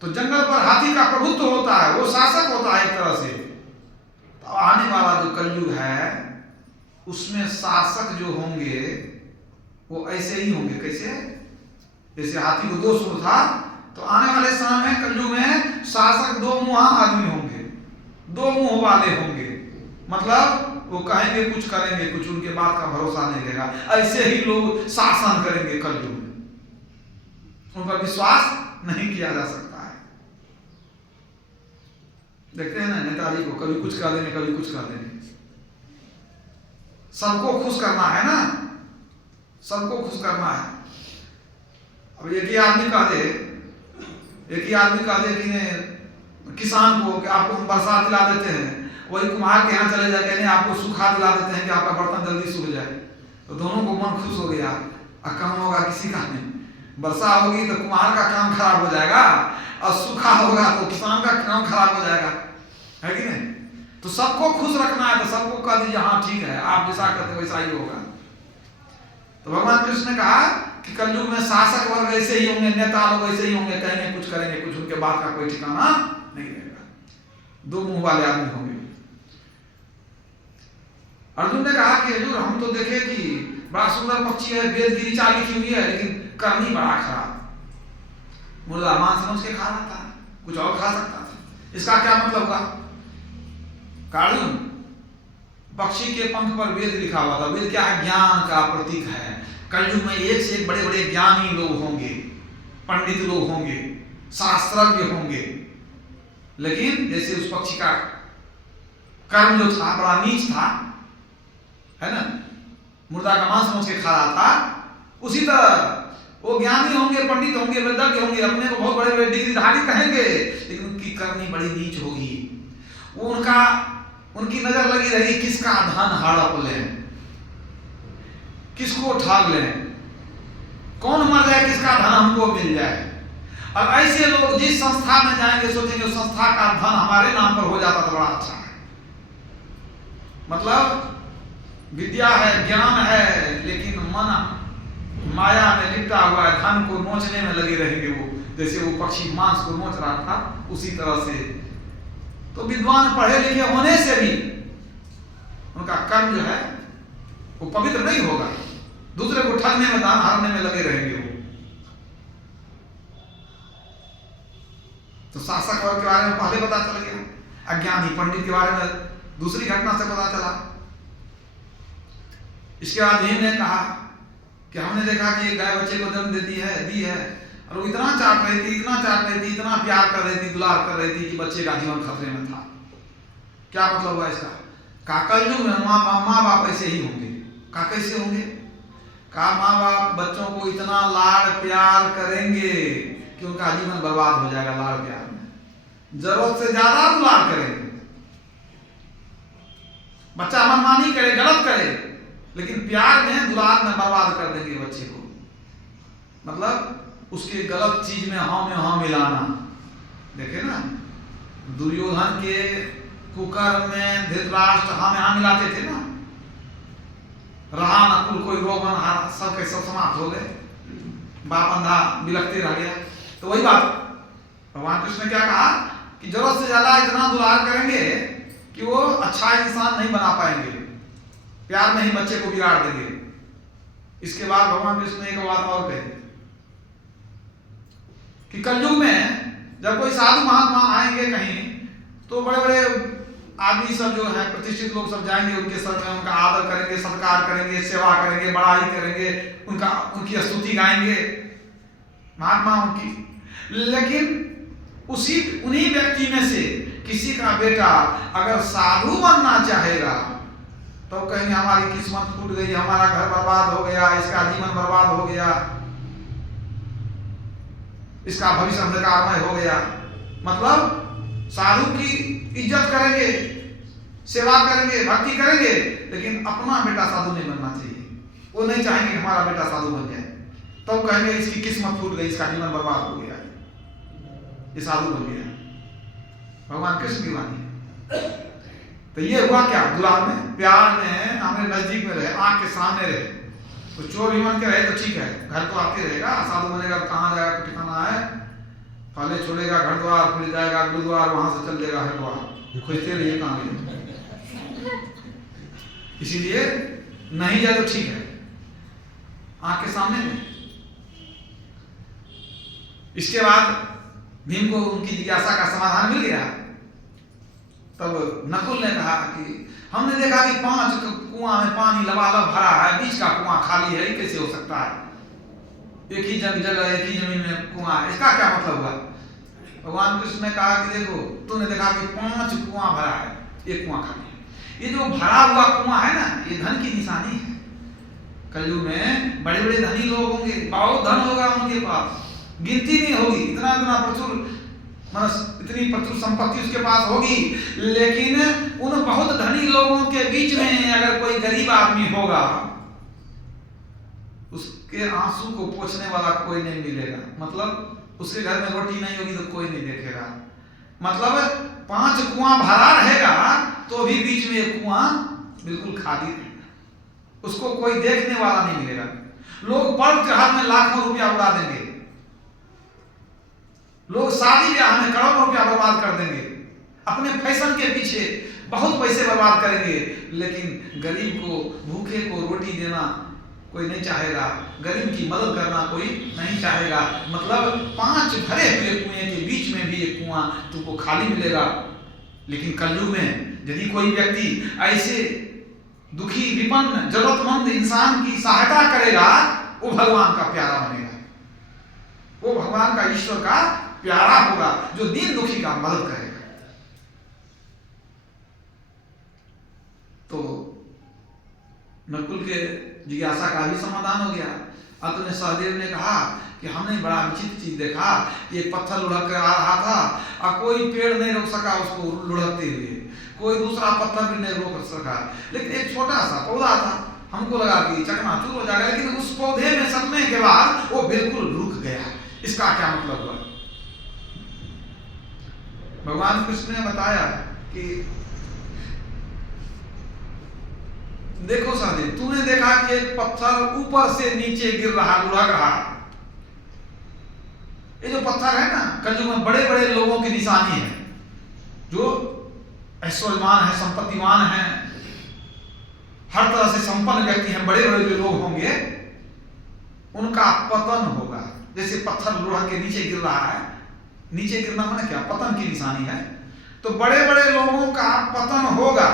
तो जंगल पर हाथी का प्रभुत्व होता है, वो शासक होता है एक तरह से। तो आने वाला जो कलयुग है उसमें शासक जो होंगे वो ऐसे ही होंगे। कैसे? जैसे हाथी को 2 सूंड था तो आने वाले समय में कलयुग में शासक दो मुहा आदमी होंगे, दो मुंह वाले होंगे। मतलब वो कहेंगे कुछ, करेंगे कुछ, उनके बात का भरोसा नहीं रहेगा। ऐसे ही लोग शासन करेंगे कलयुग में, उन पर विश्वास नहीं किया जा सकता है। देखते हैं ना नेताजी को, कभी कुछ कर देंगे, कभी कुछ कर देंगे। सबको खुश करना है ना, सबको खुश करना है। अब एक ही आदमी कह दे कि किसान को कि आपको हम बरसात दिला देते हैं, वही कुम्हार के यहाँ चले जाए कहने आपको सूखा दिला देते हैं कि आपका बर्तन जल्दी सूख जाए, तो दोनों को मन खुश हो गया और काम होगा किसी का नहीं। वर्षा होगी तो कुम्हार का काम खराब हो जाएगा और सूखा होगा तो किसान का काम खराब हो जाएगा, है कि नहीं? तो सबको खुश रखना है, तो सबको कह दीजिए हाँ ठीक है, आप जैसा करते वैसा ही होगा। तो भगवान कृष्ण ने कहा कि कलयुग में शासक वर्ग ऐसे ही होंगे, नेता लोग ऐसे ही होंगे, कहेंगे कुछ करेंगे कुछ, उनके बात का कोई ठिकाना नहीं रहेगा। दो मुंह वाले आदमी होंगे। अर्जुन ने कहा कि हजूर हम तो देखे कि बड़ा सुंदर पक्षी है, वेद की ऋचा लिखी हुई है, लेकिन करनी बड़ा खराब, मुर्दा मांस समझ के खा रहा था, कुछ और खा सकता था, इसका क्या मतलब हुआ? अर्जुन, पक्षी के पंख पर वेद लिखा हुआ था। वेद क्या है? ज्ञान का प्रतीक है। कलयुग में एक से एक बड़े बड़े ज्ञानी लोग होंगे, पंडित लोग होंगे, शास्त्रज्ञ होंगे, लेकिन जैसे उस पक्षी का कर्म जो था बड़ा नीच था, है ना, मुर्दा का मांस समझ के खा रहा था, उसी तरह वो ज्ञानी होंगे, पंडित होंगे, वेदज्ञ होंगे, अपने को बहुत बड़े बड़े डिग्रीधारी कहेंगे, लेकिन उनकी करनी बड़ी नीच होगी। वो उनकी नजर लगी रहेगी किसका धन हड़प ले, किसको ठग ले, कौन मर जाए, किसका धन हमको मिल जाए। और ऐसे लोग जिस संस्था में जाएंगे सोचेंगे उस संस्था का धन हमारे नाम पर हो जाता तो बड़ा अच्छा है। मतलब विद्या है, ज्ञान है, लेकिन मन माया में लिपटा हुआ है, धन को नोचने में लगे रहेंगे। वो जैसे वो पक्षी मांस को नोच रहा था, उसी तरह से तो विद्वान पढ़े लिखे होने से भी उनका कर्म जो है वो पवित्र नहीं होगा, दूसरे को ठगने में, दान हारने में लगे रहेंगे वो। तो शासक वर्ग के बारे में पहले पता चल गया, अज्ञानी पंडित के बारे में दूसरी घटना से पता चला। इसके बाद भीम ने कहा कि हमने देखा कि गाय बच्चे को जन्म दी है और वो इतना चाट रही थी, इतना प्यार कर रही थी, दुलार कर रही थी कि बच्चे का जीवन खतरे में था। क्या मतलब हुआ इसका? कलयुग में माँ बाप ऐसे ही होंगे। कैसे होंगे? माँ बाप बच्चों को इतना लाड़ प्यार करेंगे कि उनका जीवन बर्बाद हो जाएगा। लाड़ प्यार में जरूरत से ज्यादा दुलार करेंगे, बच्चा मनमानी करे, गलत करे, लेकिन प्यार में, दुलार में बर्बाद कर देंगे बच्चे को। मतलब उसके गलत चीज में हाँ मिलाना। देखे ना, दुर्योधन के कुकर में धृतराष्ट्र हाँ मिलाते थे ना, रहा नकुल कोई रोगन हार, सबके सब समाप्त हो गए, बाप अंधा बिलखते रह गया। तो वही बात भगवान कृष्ण ने क्या कहा कि जरूरत से ज्यादा इतना दुलार करेंगे कि वो अच्छा इंसान नहीं बना पाएंगे, प्यार में ही बच्चे को बिगाड़ देंगे। इसके बाद भगवान कृष्ण ने एक बात और कही कि कलयुग में जब कोई साधु महात्मा आएंगे कहीं, तो बड़े बड़े आदमी सब जो है, प्रतिष्ठित लोग सब जाएंगे उनके सर में, उनका आदर करेंगे, सत्कार करेंगे, सेवा करेंगे, बड़ाई करेंगे, उनकी स्तुति गाएंगे महात्माओं की। लेकिन उन्हीं व्यक्ति में से किसी का बेटा अगर साधु बनना चाहेगा तो कहेंगे हमारी किस्मत फूट गई, हमारा घर बर्बाद हो गया, इसका जीवन बर्बाद हो गया, इसका भविष्य अंधकारमय हो गया। मतलब साधु की इज्जत करेंगे, सेवा करेंगे, भक्ति करेंगे, लेकिन अपना बेटा साधु नहीं बनना चाहिए। वो नहीं चाहेंगे कि हमारा बेटा साधु बन जाए, तो कहेंगे इसकी किस्मत फूट गई, इसका जीवन बर्बाद हो गया, ये साधु बन गया। भगवान कृष्ण की वाणी। तो ये हुआ क्या? दुलार में, प्यार में, हमारे नजदीक में रहे, आंख के सामने रहे। तो चोर भी बन के रहे तो ठीक है, घर तो आते रहेगा, साधु बनेगा तो कहाँ जाएगा, ठिकाना है, पहले छोड़ेगा घर द्वार, फिर जाएगा गुरुद्वार, वहां से चल जाएगा हरिद्वार, खोजते रहिए कहाँ गए। इसीलिए नहीं जाए तो ठीक है, आंख के सामने में। इसके बाद भीम को उनकी जिज्ञासा का समाधान मिल गया। तब नकुल ने कहा कि हमने देखा कि 5 कुआं में पानी लबालब भरा है, बीच का कुआं खाली है, कैसे हो सकता है? एक ही जगह एक ही जमीन में कुआं, इसका क्या मतलब हुआ? भगवान कृष्ण ने कहा कि देखो, तूने देखा कि 5 कुआं भरा है, एक कुआं खाली है। ये जो भरा हुआ कुआं है ना, ये धन की निशानी है। कलयुग में बड़े बड़े धनी लोग होंगे, बहुत धन होगा उनके पास, गिनती नहीं होगी, इतना इतना प्रचुर इतनी प्रचुर संपत्ति उसके पास होगी। लेकिन उन बहुत धनी लोगों के बीच में अगर कोई गरीब आदमी होगा, उसके आंसू को पोंछने वाला कोई नहीं मिलेगा। मतलब उसके घर में रोटी नहीं होगी तो कोई नहीं देखेगा। मतलब 5 कुआं भरा रहेगा तो भी बीच में एक कुआं बिल्कुल खाली रहेगा, उसको कोई देखने वाला नहीं मिलेगा। लोग पर्व त्योहार में लाखों रुपया उड़ा देंगे, लोग शादी ब्याह में करोड़ों रुपया बर्बाद कर देंगे, अपने फैशन के पीछे बहुत पैसे बर्बाद करेंगे, लेकिन गरीब को, भूखे को रोटी देना कोई नहीं चाहेगा, गरीब की मदद करना कोई नहीं चाहेगा। मतलब 5 भरे हुए कुएं के बीच में भी एक कुआं तुमको खाली मिलेगा। लेकिन कलयुग में यदि कोई व्यक्ति ऐसे दुखी, विपन्न, जरूरतमंद इंसान की सहायता करेगा, वो भगवान का प्यारा बनेगा, वो भगवान का, ईश्वर का प्यारा होगा, जो दीन दुखी का मदद करेगा। तो नकुल के जिज्ञासा का भी समाधान हो गया। अंत में सहदेव ने कहा कि हमने बड़ा विचित्र चीज देखा, एक पत्थर लुढ़क कर आ रहा था और कोई पेड़ नहीं रोक सका उसको लुढ़कते हुए, कोई दूसरा पत्थर भी नहीं रोक सका, लेकिन एक छोटा सा पौधा था, हमको लगा कि चकनाचूर हो जाएगा, लेकिन उस पौधे में सटने के बाद वो बिल्कुल रुक गया। इसका क्या मतलब हुआ? भगवान कृष्ण ने बताया कि देखो सहदेव, तूने देखा कि एक पत्थर ऊपर से नीचे गिर रहा, लुढ़क रहा। ये जो पत्थर है ना, कलयुग में बड़े बड़े लोगों की निशानी है, जो ऐश्वर्यवान है, संपत्तिवान है, हर तरह से संपन्न व्यक्ति हैं, बड़े बड़े जो लोग होंगे उनका पतन होगा। जैसे पत्थर लुढ़क के नीचे गिर रहा है, नीचे गिरना माने क्या? पतन की निशानी है। तो बड़े बड़े लोगों का पतन होगा,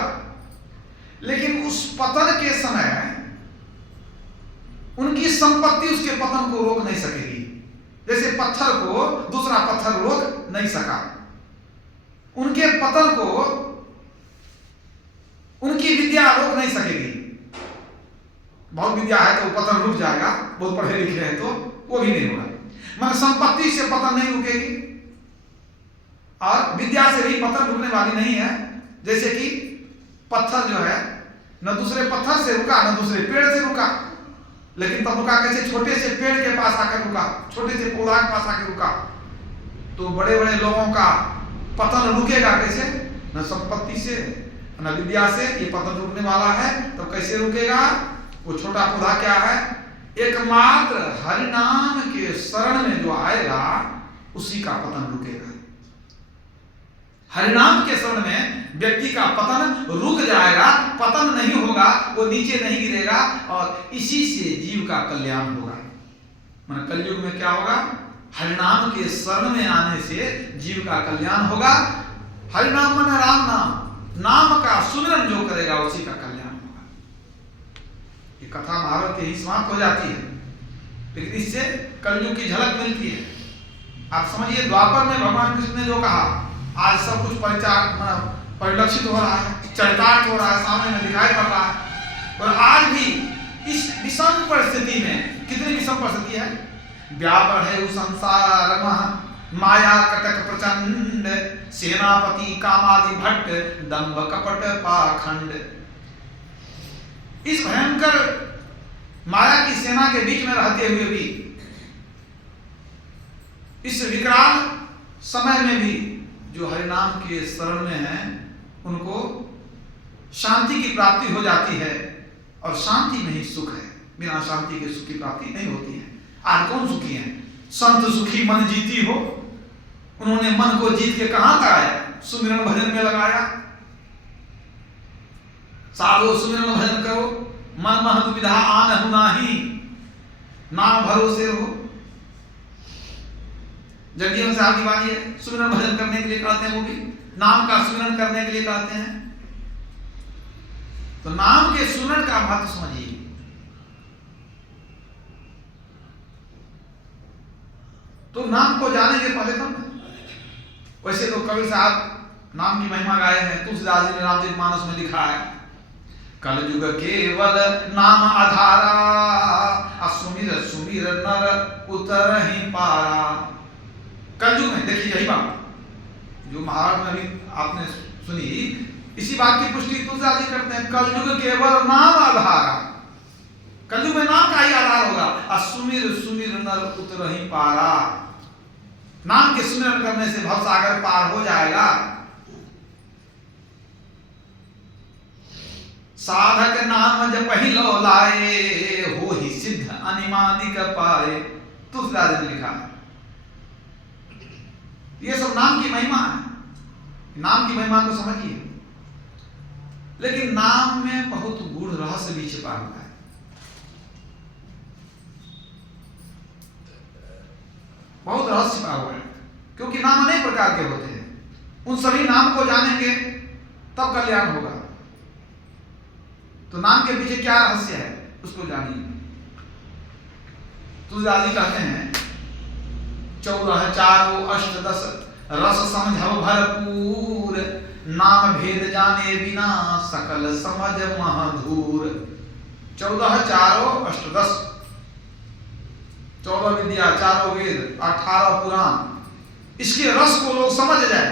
लेकिन उस पतन के समय उनकी संपत्ति उसके पतन को रोक नहीं सकेगी। जैसे पत्थर को दूसरा पत्थर रोक नहीं सका, उनके पतन को उनकी विद्या रोक नहीं सकेगी। बहुत विद्या है तो पतन रुक जाएगा, बहुत पढ़े लिखे हैं तो वो भी नहीं होगा। मतलब संपत्ति से पतन नहीं रुकेगी और विद्या से भी पतन रुकने वाली नहीं है। जैसे कि पत्थर जो है न दूसरे पत्थर से रुका न दूसरे पेड़ से रुका, लेकिन तब रुका कैसे? छोटे से पेड़ के पास आकर रुका, छोटे से पौधा के पास आकर रुका। तो बड़े बड़े लोगों का पतन रुकेगा कैसे? न संपत्ति से न विद्या से। ये पतन रुकने वाला है तो कैसे रुकेगा? वो छोटा पौधा क्या है? एकमात्र हरिनाम के शरण में जो आएगा उसी का पतन रुकेगा। हरिनाम के शरण में व्यक्ति का पतन रुक जाएगा, पतन नहीं होगा, वो नीचे नहीं गिरेगा और इसी से जीव का कल्याण होगा। मतलब कलयुग में क्या होगा? हरिनाम के शरण में आने से जीव का कल्याण होगा। हरिनाम माने राम नाम, नाम का सुमिरन जो करेगा उसी का कल्याण होगा। ये कथा महाभारत के ही समाप्त हो जाती है, लेकिन इससे कलयुग की झलक मिलती है। आप समझिए, द्वापर में भगवान कृष्ण ने जो कहा, आज सब कुछ परिलक्षित हो रहा है, चरितार्थ हो रहा है, सामने में दिखाई पड़ रहा है। और आज भी इस विषम परिस्थिति में, कितनी विषम परिस्थिति है? व्यापर है संसार माया कटक प्रचंड, सेनापति कामादि भट्ट दंभ कपट पाखंड। इस भयंकर माया की सेना के बीच में रहते हुए भी, इस विकराल समय में भी जो हरिनाम के शरण में हैं उनको शांति की प्राप्ति हो जाती है। और शांति में ही सुख है, बिना शांति के सुख की प्राप्ति नहीं होती है। आज कौन सुखी है? संत सुखी मन जीती हो। उन्होंने मन को जीत के कहां लगाया? सुमिरन भजन में लगाया। साधो सुमिरन भजन करो, मन मह दुविधा आन हु नाही, नाम भरोसे हो। जगजीवन साहब की वाणी है, सुमिरन भजन करने के लिए कहते हैं, वो भी नाम का सुमिरन करने के लिए कहते हैं। तो नाम के सुमिरन का महत्व समझिए। तो नाम को जानेंगे पहले तब। वैसे तो कबीर साहब नाम की महिमा गाए हैं, तुलसीदास जी ने रामचरितमानस में लिखा है, कलयुग केवल नाम आधारा, सुमिर सुमिर नर उतरहि पारा। कलयुग में देखिए यही बात जो महाभारत में अभी आपने सुनी, इसी बात की पुष्टि तुलसीदास जी करते हैं। कलयुग केवल नाम आधारा, कलयुग में नाम का ही आधार होगा। सुमिर सुमिर नर उतरहि पारा, नाम के सुमिरन करने से भवसागर पार हो जाएगा। साधक नाम जब पहिलो लाए, हो ही सिद्ध अनिमादिक पाए। तुलसीदास ने लिखा है। ये सब नाम की महिमा है, नाम की महिमा को समझिए। लेकिन नाम में बहुत गूढ़ रहस्य भी छिपा हुआ है। बहुत रहस्य छिपा हुआ है, क्योंकि नाम अनेक प्रकार के होते हैं। उन सभी नाम को जानेंगे तब कल्याण होगा। तो नाम के पीछे क्या रहस्य है उसको जानिए। तुलसीदास जी कहते हैं, 14 4 8 10 रस समझव भरपूर, नाम भेद जाने बिना सकल समझ महधूर। 14 4 8 10, 14 विद्या, 4 वेद, 18 पुराण, इसके रस को लोग समझ जाए।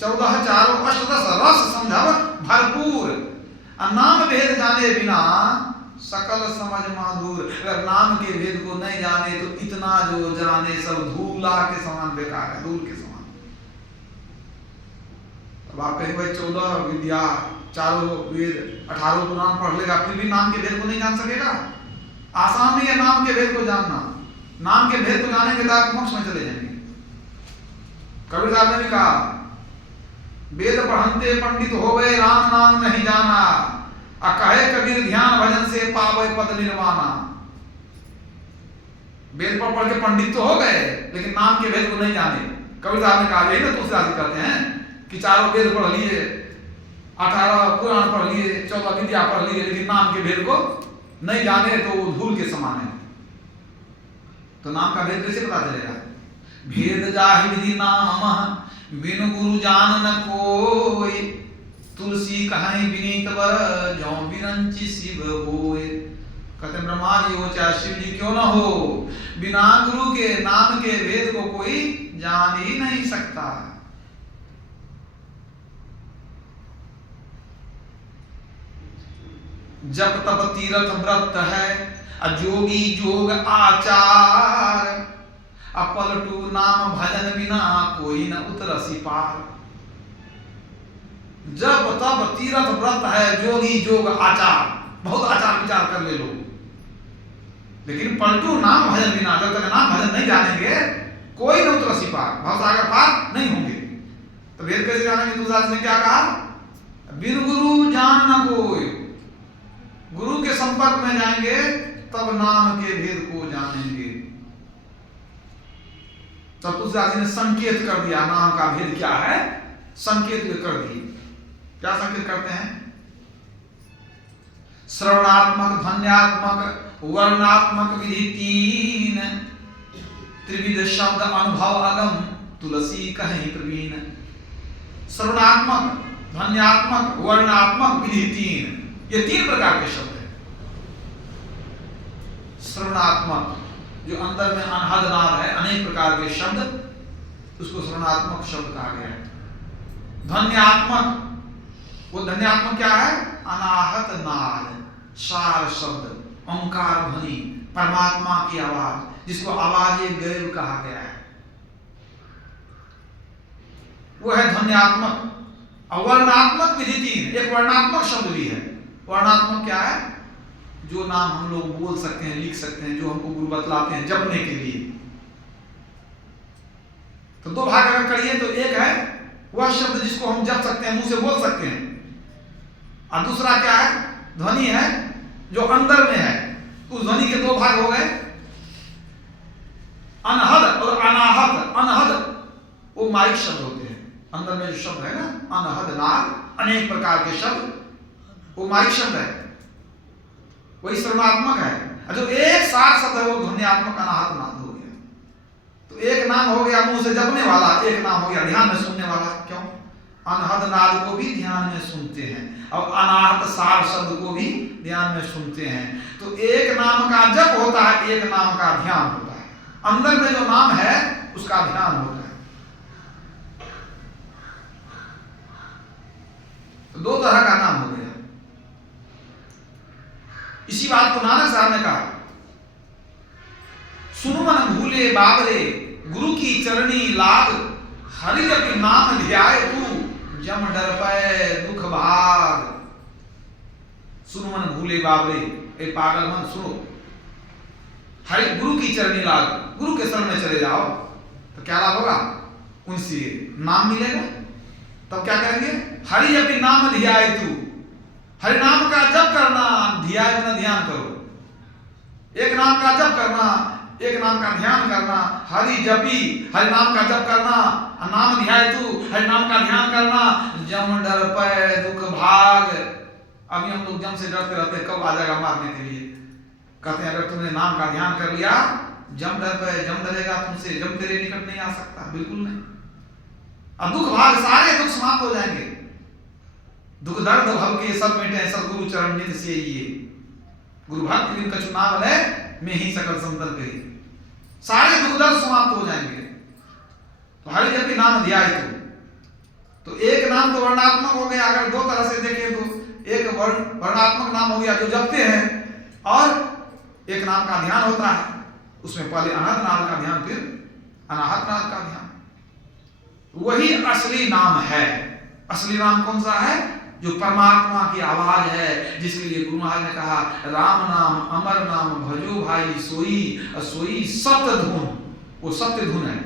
14 4 8 10 रस समझव भरपूर, नाम भेद जाने बिना सकल समझ माधुर। अगर नाम के भेद को नहीं जाने तो इतना जो जाने सब धूला के समान बेकार है, धूल के समान। अब आप कहेंगे भाई 14 विद्या, 4 वेद, 18 पुराण पढ़ लेगा, फिर भी नाम के भेद को नहीं जान सकेगा? आसान नहीं है नाम के भेद को जानना। नाम के भेद को जानेंगे तो आप मोक्ष में चले जाएंगे। कबीर साहब ने भी कहा, वेद पढ़ते पंडित होवे, राम नाम नहीं जाना, कहे कबीर ध्यान भजन से पावे पद निर्वाणा। वेद पढ़ के पंडित तो हो गए, लेकिन नाम के भेद को नहीं जाने। कबीर साहब ने कहा, यही ना तुलसीदास कहते हैं कि 4 वेद पढ़ लिए, 18 पुराण पढ़ लिए, 14 विद्या पढ़ लिए, लेकिन नाम के भेद को नहीं जाने तो वो धूल के समान है। तो नाम का भेद कैसे पता चलेगा? भेद जाहि विधि नाम, बिनु गुरु जान न कोई, तुलसी कहाई विनीत बर, जो बिरंचि शिव होय। कहते ब्रह्मा जी हो चाहे शिव जी क्यों ना हो, बिना गुरु के नाम के भेद को कोई जान ही नहीं सकता। जप तप तीर्थ व्रत है, अजोगी जोग आचार, अपलटू नाम भजन बिना कोई न उतरसी पार। जप तप तीर्थ व्रत है, जोगी जोग आचार, बहुत आचार विचार कर ले लोग, लेकिन पलटू नाम भजन बिना, जब तक नाम भजन नहीं जानेंगे कोई न उतरसी पार, भवसागर पार नहीं होंगे। तो वेद कैसे जानेंगे? तुलसीदास ने क्या कहा? बिन गुरु जान न कोई, गुरु के संपर्क में जाएंगे तब नाम के भेद को जानेंगे। तब तुलसीदास ने संकेत कर दिया, नाम का भेद क्या है, संकेत कर दिए। क्या संकेत करते हैं? श्रवणात्मक, ध्वन्यात्मक, वर्णात्मक विधि 3, त्रिविध शब्द अनुभव अगम, तुलसी कहीं प्रवीण। श्रवणात्मक, ध्वन्यात्मक, वर्णात्मक विधि 3, ये 3 प्रकार के शब्द हैं। श्रवणात्मक, जो अंदर में अनहद नाद है, अनेक प्रकार के शब्द, उसको श्रवणात्मक शब्द कहा गया है। ध्वन्यात्मक, वो ध्वन्यात्मक क्या है? अनाहत नाद, सार शब्द, ओंकार ध्वनि, परमात्मा की आवाज, जिसको आवाज गैर कहा गया है, वो है ध्वन्यात्मक। और वर्णात्मक विधि 3, एक वर्णात्मक शब्द भी है। वर्णात्मक क्या है? जो नाम हम लोग बोल सकते हैं, लिख सकते हैं, जो हमको गुरु बतलाते हैं जपने के लिए। तो 2 भाग अगर करिए तो एक है वह शब्द जिसको हम जप सकते हैं, मुंह से बोल सकते हैं, और दूसरा क्या है? ध्वनि है जो अंदर में है। उस ध्वनि के 2 भाग हो गए, अनहद और अनाहत, अनहद वो माइक शब्द होते हैं। अंदर में जो शब्द है ना, अनहद नाद, अनेक प्रकार के शब्द, वो माइक शब्द है, वही सर्वनात्मक है। जो एक सार शब्द है वो ध्वन्यात्मक अनाहत नाद हो गया। तो एक नाम हो गया मुंह से जपने वाला, एक नाम हो गया ध्यान में सुनने वाला। क्यों? अनहद नाद को भी ध्यान में सुनते हैं और अनाहत सार शब्द को भी ध्यान में सुनते हैं। तो एक नाम का जप होता है, एक नाम का ध्यान होता है। अंदर में जो नाम है उसका ध्यान होता है। तो दो तरह का नाम हो गया। इसी बात को नानक साहब ने कहा, सुनु मन भूले बाबरे गुरु की चरणी लाग, हरि जप नाम ध्याय तू जम डर पे दुख भाग। सुनु मन भूले बाबरे, ए पागल मन सुनो, हरि गुरु की चरणी लाग, गुरु के शरण में चले जाओ तो क्या लाभ होगा? उनसे नाम मिलेगा। तब क्या करेंगे? हरि जप नाम ध्याय तू, हरि नाम का जप करना, ध्याय में ध्यान करो। एक नाम का जप करना, एक नाम का ध्यान करना, हरि जपी, हरि नाम का जप करना, नाम ध्याय तू, हरि नाम का ध्यान करना, जम डर पे दुख भाग। अभी हम लोग जम से डरते रहते, कब आ जाएगा मारने के लिए। कहते हैं अगर तुमने नाम का ध्यान कर लिया, जम डर पे, जम डरेगा तुमसे, जम तेरे निकट नहीं आ सकता, बिल्कुल नहीं। अब दुख भाग, सारे दुख समाप्त हो जाएंगे। दुख दर्द भव के सब मिटे, सब गुरु चरण निध से ये, गुरु भक्ति दिन कछु नाम है मैं ही सकल संतन कही, सारे दुख दर्द समाप्त हो जाएंगे। तो हरि जपी नाम ध्याय तो एक नाम तो वर्णात्मक हो गया। अगर दो तरह से देखें तो एक वर्णात्मक नाम हो गया जो जपते हैं, और एक नाम का ध्यान होता है, उसमें पहले अनहद नाद का ध्यान, फिर अनाहत नाद का ध्यान। वही असली नाम है। असली नाम कौन सा है? जो परमात्मा की आवाज है, जिसके लिए गुरु महाराज ने कहा राम नाम अमर नाम भजो भाई सोई, सोई सत्य धुन। वो सत्य धुन है,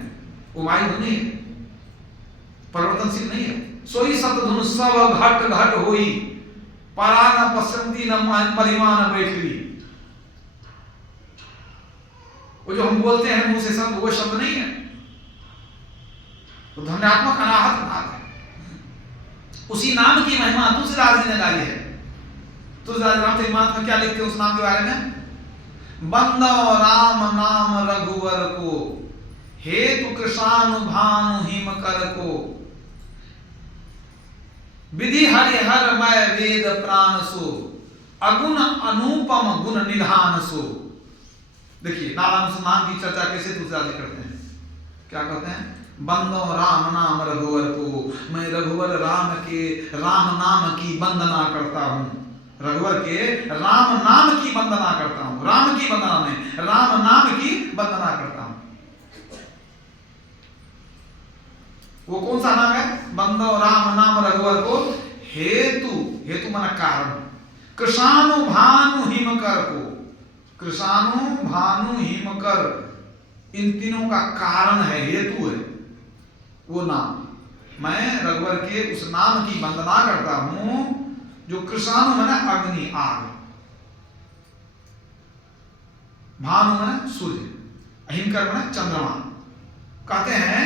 वो वायु धुन नहीं है, परिवर्तनशील नहीं है। सोई सत्य धुन सब घट घट होई, परा न पसंती न परिमा न बैठली। वो जो हम बोलते हैं मुंह से शब्द, वो शब्द नहीं है। तो ध्वन्यात्मक अनाहत नाद है। उसी नाम की महिमा तुलसीदास जी ने गाई है। तुलसीदास राम महात्मा क्या लिखते हैं उस नाम के बारे में? बंदो राम नाम रघुवर को, हेतु कृषानु भानु हिम कर को, विधि हरिहर मय वेद प्राण सो, अगुण अनुपम गुण निधान सो। देखिए नाम की चर्चा कैसे तुलसीदास जी करते हैं। क्या कहते हैं? बंदो राम नाम रघुवर को, मैं रघुवर राम के राम नाम की वंदना करता हूँ। रघुवर के राम नाम की वंदना करता हूँ। राम की वंदना नहीं, राम नाम की वंदना करता हूँ। वो कौन सा नाम है? बंदो राम नाम रघुवर को, हेतु, हेतु माना कारण, कृषानु भानु हिमकर को, कृषानु भानु हिमकर, इन तीनों का कारण है, हेतु है वो नाम। मैं रघुवर के उस नाम की वंदना करता हूं जो कृषानु माने अग्नि, आग, भानु माने सूर्य, हिमकर माने चंद्रमा। कहते हैं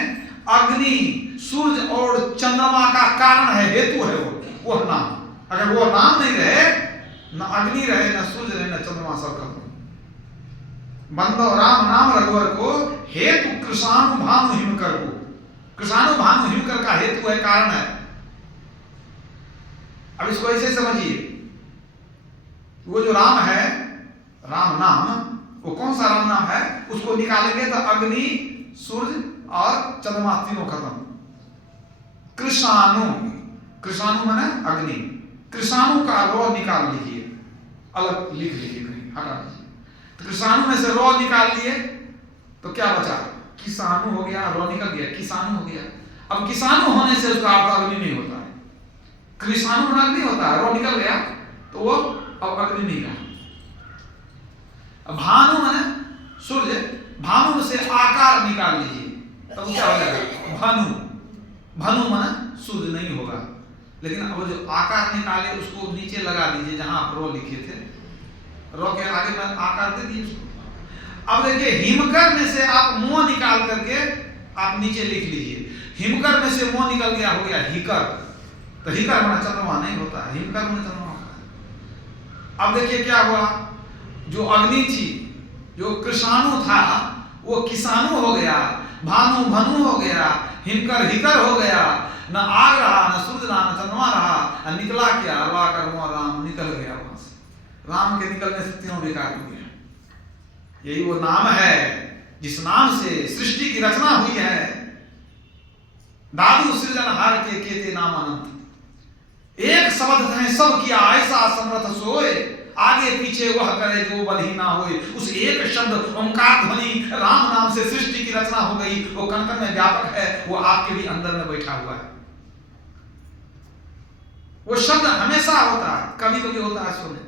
अग्नि, सूर्य और चंद्रमा का कारण है, हेतु है वो नाम। अगर वो नाम नहीं रहे, न अग्नि रहे, न सूर्य रहे, न चंद्रमा, सब खत्म। बंदो राम नाम रघुवर को, हेतु कृषानु भानु हिमकर को। कृषानु भानु हिमकर का हेतु है, कारण है। अब इसको ऐसे समझिए, वो जो राम है, राम नाम, वो कौन सा राम नाम है? उसको निकालेंगे तो अग्नि, सूर्य और चंद्रमा तीनों खत्म। कृषानु, कृषानु माने अग्नि, कृषानु का रो निकाल लीजिए, अलग लिख लीजिए, कहीं हटा दीजिए। तो कृषानु में से रो निकाल लिए तो क्या बचा? किसानु हो गया, रो निकल गया, किसानु हो गया। अब किसानु होने से उसका अर्थ अग्नि नहीं होता है। कृषानु में अग्नि होता है, रो निकल गया तो वो अब अग्नि नहीं रहा। अब भानु माने सूर्य, भानु से आकार निकाल लीजिए तब क्या हो जाएगा? भानु, भानु माने सूर्य नहीं होगा। लेकिन अब जो आकार निकाले उसको नीचे लगा दीजिए जहां आप रो लिखे थे, रो के आगे में आकार दे दीजिए उसको। अब देखिए हिमकर में से आप मुंह निकाल करके आप नीचे लिख लीजिए, हिमकर में से मुंह निकल गया, हो गया हिकर। तो हिकर माना चंद्रमा नहीं होता, हिमकर माना चंद्रमा होता है। अब देखिए क्या हुआ, जो अग्नि थी, जो कृषाणु था वो किसानु हो गया, भानु भनु हो गया, हिमकर हिकर हो गया, न आग रहा, न सूर्य रहा, न चंद्रमा रहा, निकला क्या, अरवा कर्मा राम निकल गया वहां से। राम के निकलने से तीनों बेकार हो गया। यही वो नाम है जिस नाम से सृष्टि की रचना हुई है। दादू सृजनहार के केते नाम अनंत, एक शब्द है सब किया ऐसा समर्थ सोए, आगे पीछे वह करे जो बलही ना होए। उस एक शब्द ओंकार ध्वनि राम नाम से सृष्टि की रचना हो गई। वो कण कण में व्यापक है, वो आपके भी अंदर में बैठा हुआ है। वो शब्द हमेशा होता है, कभी कभी होता है सुने।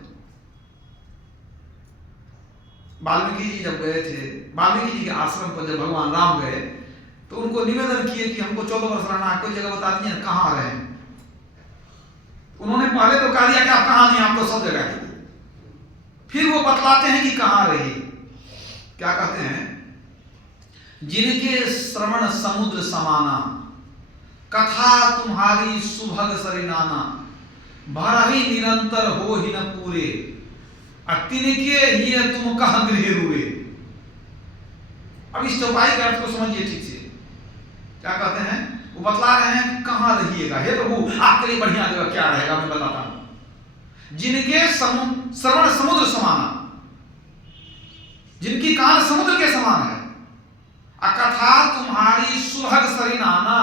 वाल्मीकि जी जब गए थे, वाल्मीकि जी के आश्रम पर जब भगवान राम गए तो उनको निवेदन किए कि हमको 14 वर्ष रहना है, कोई जगह बता दीजिए कहां रहे। उन्होंने पहले तो कह दिया कि आप कहां नहीं, आप तो सब जगह है। फिर वो बतलाते हैं कि कहां रही। क्या कहते हैं, जिनके श्रवण समुद्र समाना, कथा तुम्हारी सुभग सरिनाना, भरही निरंतर हो ही न पूरे, तिनके ही तुम कह गृह रुए। अब इस चौपाई के अर्थ को समझिए ठीक से। क्या कहते हैं, वो बतला रहे हैं कहां रहिएगा, हे प्रभु आपके लिए बढ़िया जगह क्या रहेगा मैं बताता हूं। जिनके श्रवण समुद्र समाना, जिनकी कान समुद्र के समान है, कथा तुम्हारी सुभग सरिनाना,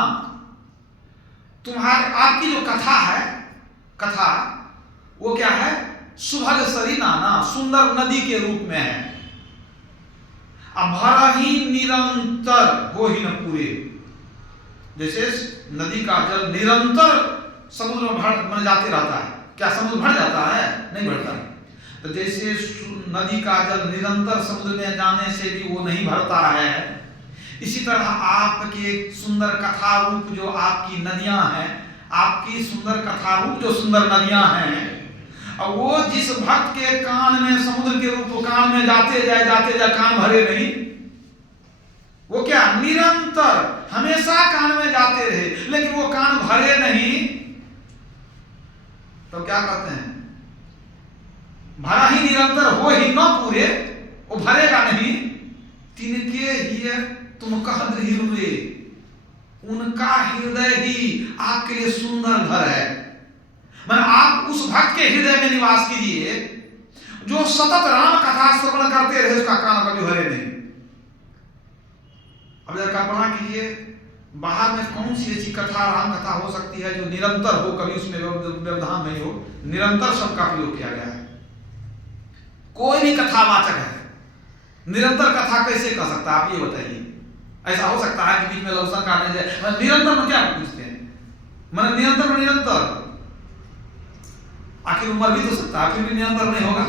तुम्हारी आपकी जो कथा है, कथा वो क्या है, सुभग सरिनाना, सुंदर नदी के रूप में है। अब भरा ही निरंतर हो ही न पूरे, जैसे नदी का जल निरंतर समुद्र में भर जाते रहता है। क्या समुद्र भर जाता है? नहीं भरता। तो जैसे नदी का जल निरंतर समुद्र में जाने से भी वो नहीं भरता है, इसी तरह आपके सुंदर कथा रूप जो आपकी नदियां हैं, आपकी सुंदर कथा रूप जो सुंदर नदियां हैं, और वो जिस भक्त के कान में समुद्र के रूप कान में जाते जाए कान भरे नहीं, वो क्या निरंतर हमेशा कान में जाते रहे लेकिन वो कान भरे नहीं। तो क्या कहते हैं, भरा ही निरंतर हो ही न पूरे, वो भरेगा नहीं। तिनके ही तुम कह गृह रुए, उनका हृदय ही आपके लिए सुंदर घर है। मैं आप उस भक्त के हृदय में निवास कीजिए जो सतत राम कथा श्रवण करते रहे, उसका कान कभी भरे नहीं। अब जरा कल्पना कीजिए, बाहर में कौन सी ऐसी कथा राम कथा हो सकती है जो निरंतर हो, कभी उसमें व्यवधान नहीं हो। निरंतर शब्द का प्रयोग किया गया है। कोई भी कथावाचक है, निरंतर कथा कैसे कर सकता है आप ये बताइए। ऐसा हो सकता है कि बीच में लवसन काटने जाए, निरंतर में क्या पूछते हैं, मैंने निरंतर में निरंतर, आखिर उम्र भी तो सकता है, फिर भी निरंतर नहीं होगा।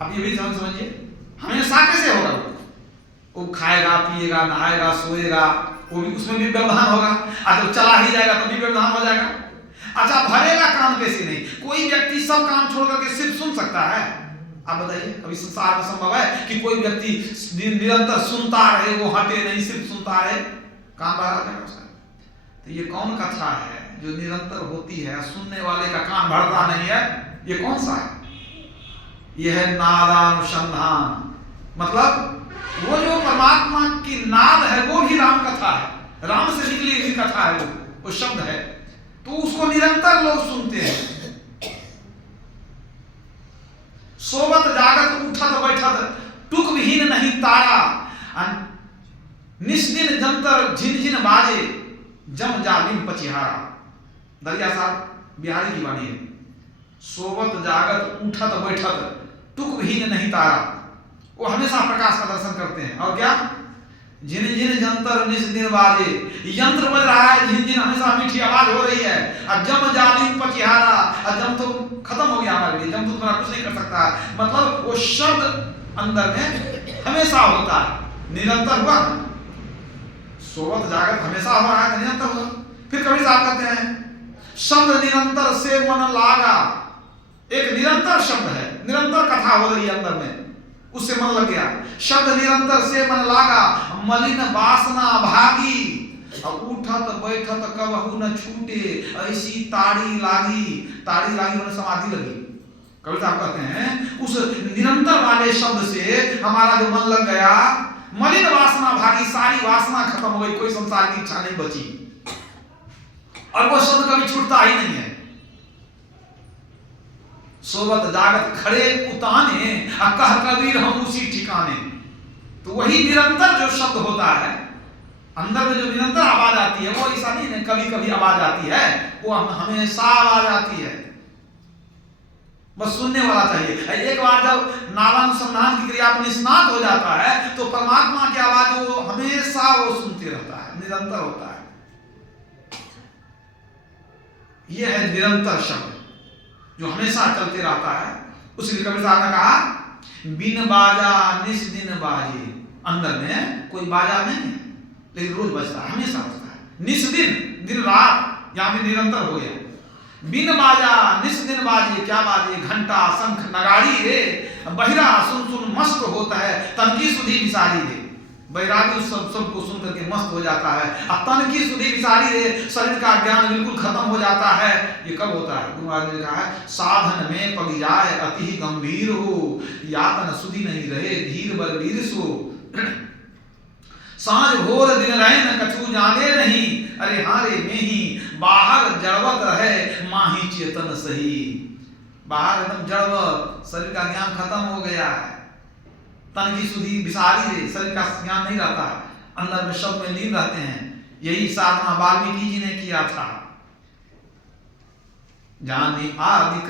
अब ये भी समझिए, हमेशा कैसे होगा? वो खाएगा पिएगा नहाएगा सोएगा, वो भी उसमें भी व्यवधान होगा। जब चला ही जाएगा तो भी व्यवधान हो जाएगा। अच्छा, भरेगा काम कैसे नहीं? कोई व्यक्ति सब काम छोड़ करके सिर्फ सुन सकता है? आप बताइए, कभी संसार में संभव है कि कोई व्यक्ति निरंतर सुनता रहे, वो हटे नहीं, सिर्फ सुनता रहे, कान भरा जाएगा उसका? तो ये कौन कथा है जो निरंतर होती है, सुनने वाले का कान भरता नहीं है? ये कौन सा है? यह है नादानुसंधान, मतलब वो जो परमात्मा की नाद है वो भी राम कथा है, राम से निकली हुई कथा है, वो शब्द है। तो उसको निरंतर लोग सुनते हैं। सोवत जागत उठत बैठत टुक विहीन नहीं तारा, निस्दिन जंतर झिनझिन बाजे जम जालिम पचिहारा। दरिया साहब बिहारी की वाणी है। सोवत जागत उठत बैठत टुक विहीन नहीं तारा, वो हमेशा प्रकाश का दर्शन करते हैं। और क्या, झिन झिन जंतर निस्दिन बाजे, यंत्र बज रहा है, झिन झिन हमेशा मीठी आवाज हो रही है। और जम जालिम पचिहारा, और जम तो खत्म हो गया हमारे लिए, जम तो तुम्हारा कुछ नहीं कर सकता। मतलब वो शब्द अंदर में हमेशा होता है, निरंतर हुआ। सोवत जागत हमेशा हो रहा है, निरंतर हुआ। फिर कभी साहब कहते हैं शब्द निरंतर से मन लागा, एक निरंतर शब्द है, निरंतर कथा हो रही है अंदर में, उससे मन लग गया। शब्द निरंतर से मन लागा, मलिन वासना भागी। अब उठत बैठत कबहू न छूटे, ऐसी ताड़ी लागी। ताड़ी लागी मैंने समाधि लगी। कबीर साहब कहते हैं उस निरंतर वाले शब्द से हमारा जो मन लग गया, मलिन वासना भागी, सारी वासना खत्म हो गई, कोई संसार की इच्छा नहीं बची, और वो शब्द कभी छूटता ही नहीं है। सोबत जागत खड़े उताने, कह कबीर हम उसी ठिकाने। तो वही निरंतर जो शब्द होता है, अंदर में जो निरंतर आवाज आती है, वो ऐसा नहीं है कभी कभी आवाज आती है, वो हमेशा आवाज आती है। बस सुनने वाला चाहिए। एक बार जब नावानुसंधान की क्रिया में निष्णात हो जाता है, तो परमात्मा की आवाज वो हमेशा वो सुनते रहता है, निरंतर होता है। यह है निरंतर शब्द जो हमेशा चलते रहता है। उसलिए कबीर साहब ने कहा, बिन बाजा निस दिन बाजे। अंदर में कोई बाजा नहीं है, लेकिन रोज बजता है, हमेशा बजता है। निस दिन, दिन रात, यहां भी निरंतर हो गया। बिन बाजा निस दिन बाजे, क्या बाजे? घंटा शंख नगाड़ी रे, बहिरा सुन सुन मस्त होता है, तन की सुधी विसारी रे। बैरागी उस सब को सुन करके मस्त हो जाता है। अब तन की सुधी विसारी रे, शरीर का ज्ञान बिल्कुल खत्म हो जाता है। ये कब होता है? गुरु महाराज ने कहा है, साधन में पग जाए अति गंभीर हो, यातन सुधी नहीं रहे धीर बलवीर सो। सांझ भोर दिन रैन कछु जाने नहीं, अरे हारे में ही बाहर जड़वत रहे माही चेतन सही। बाहर एकदम जड़वत, शरीर का ज्ञान खत्म हो गया है, तन की सुधी विसारी है, शरीर का ज्ञान नहीं रहता, अंदर में शब्द में लीन रहते हैं। यही साधना वाल्मीकि जी ने किया था। जाने आदि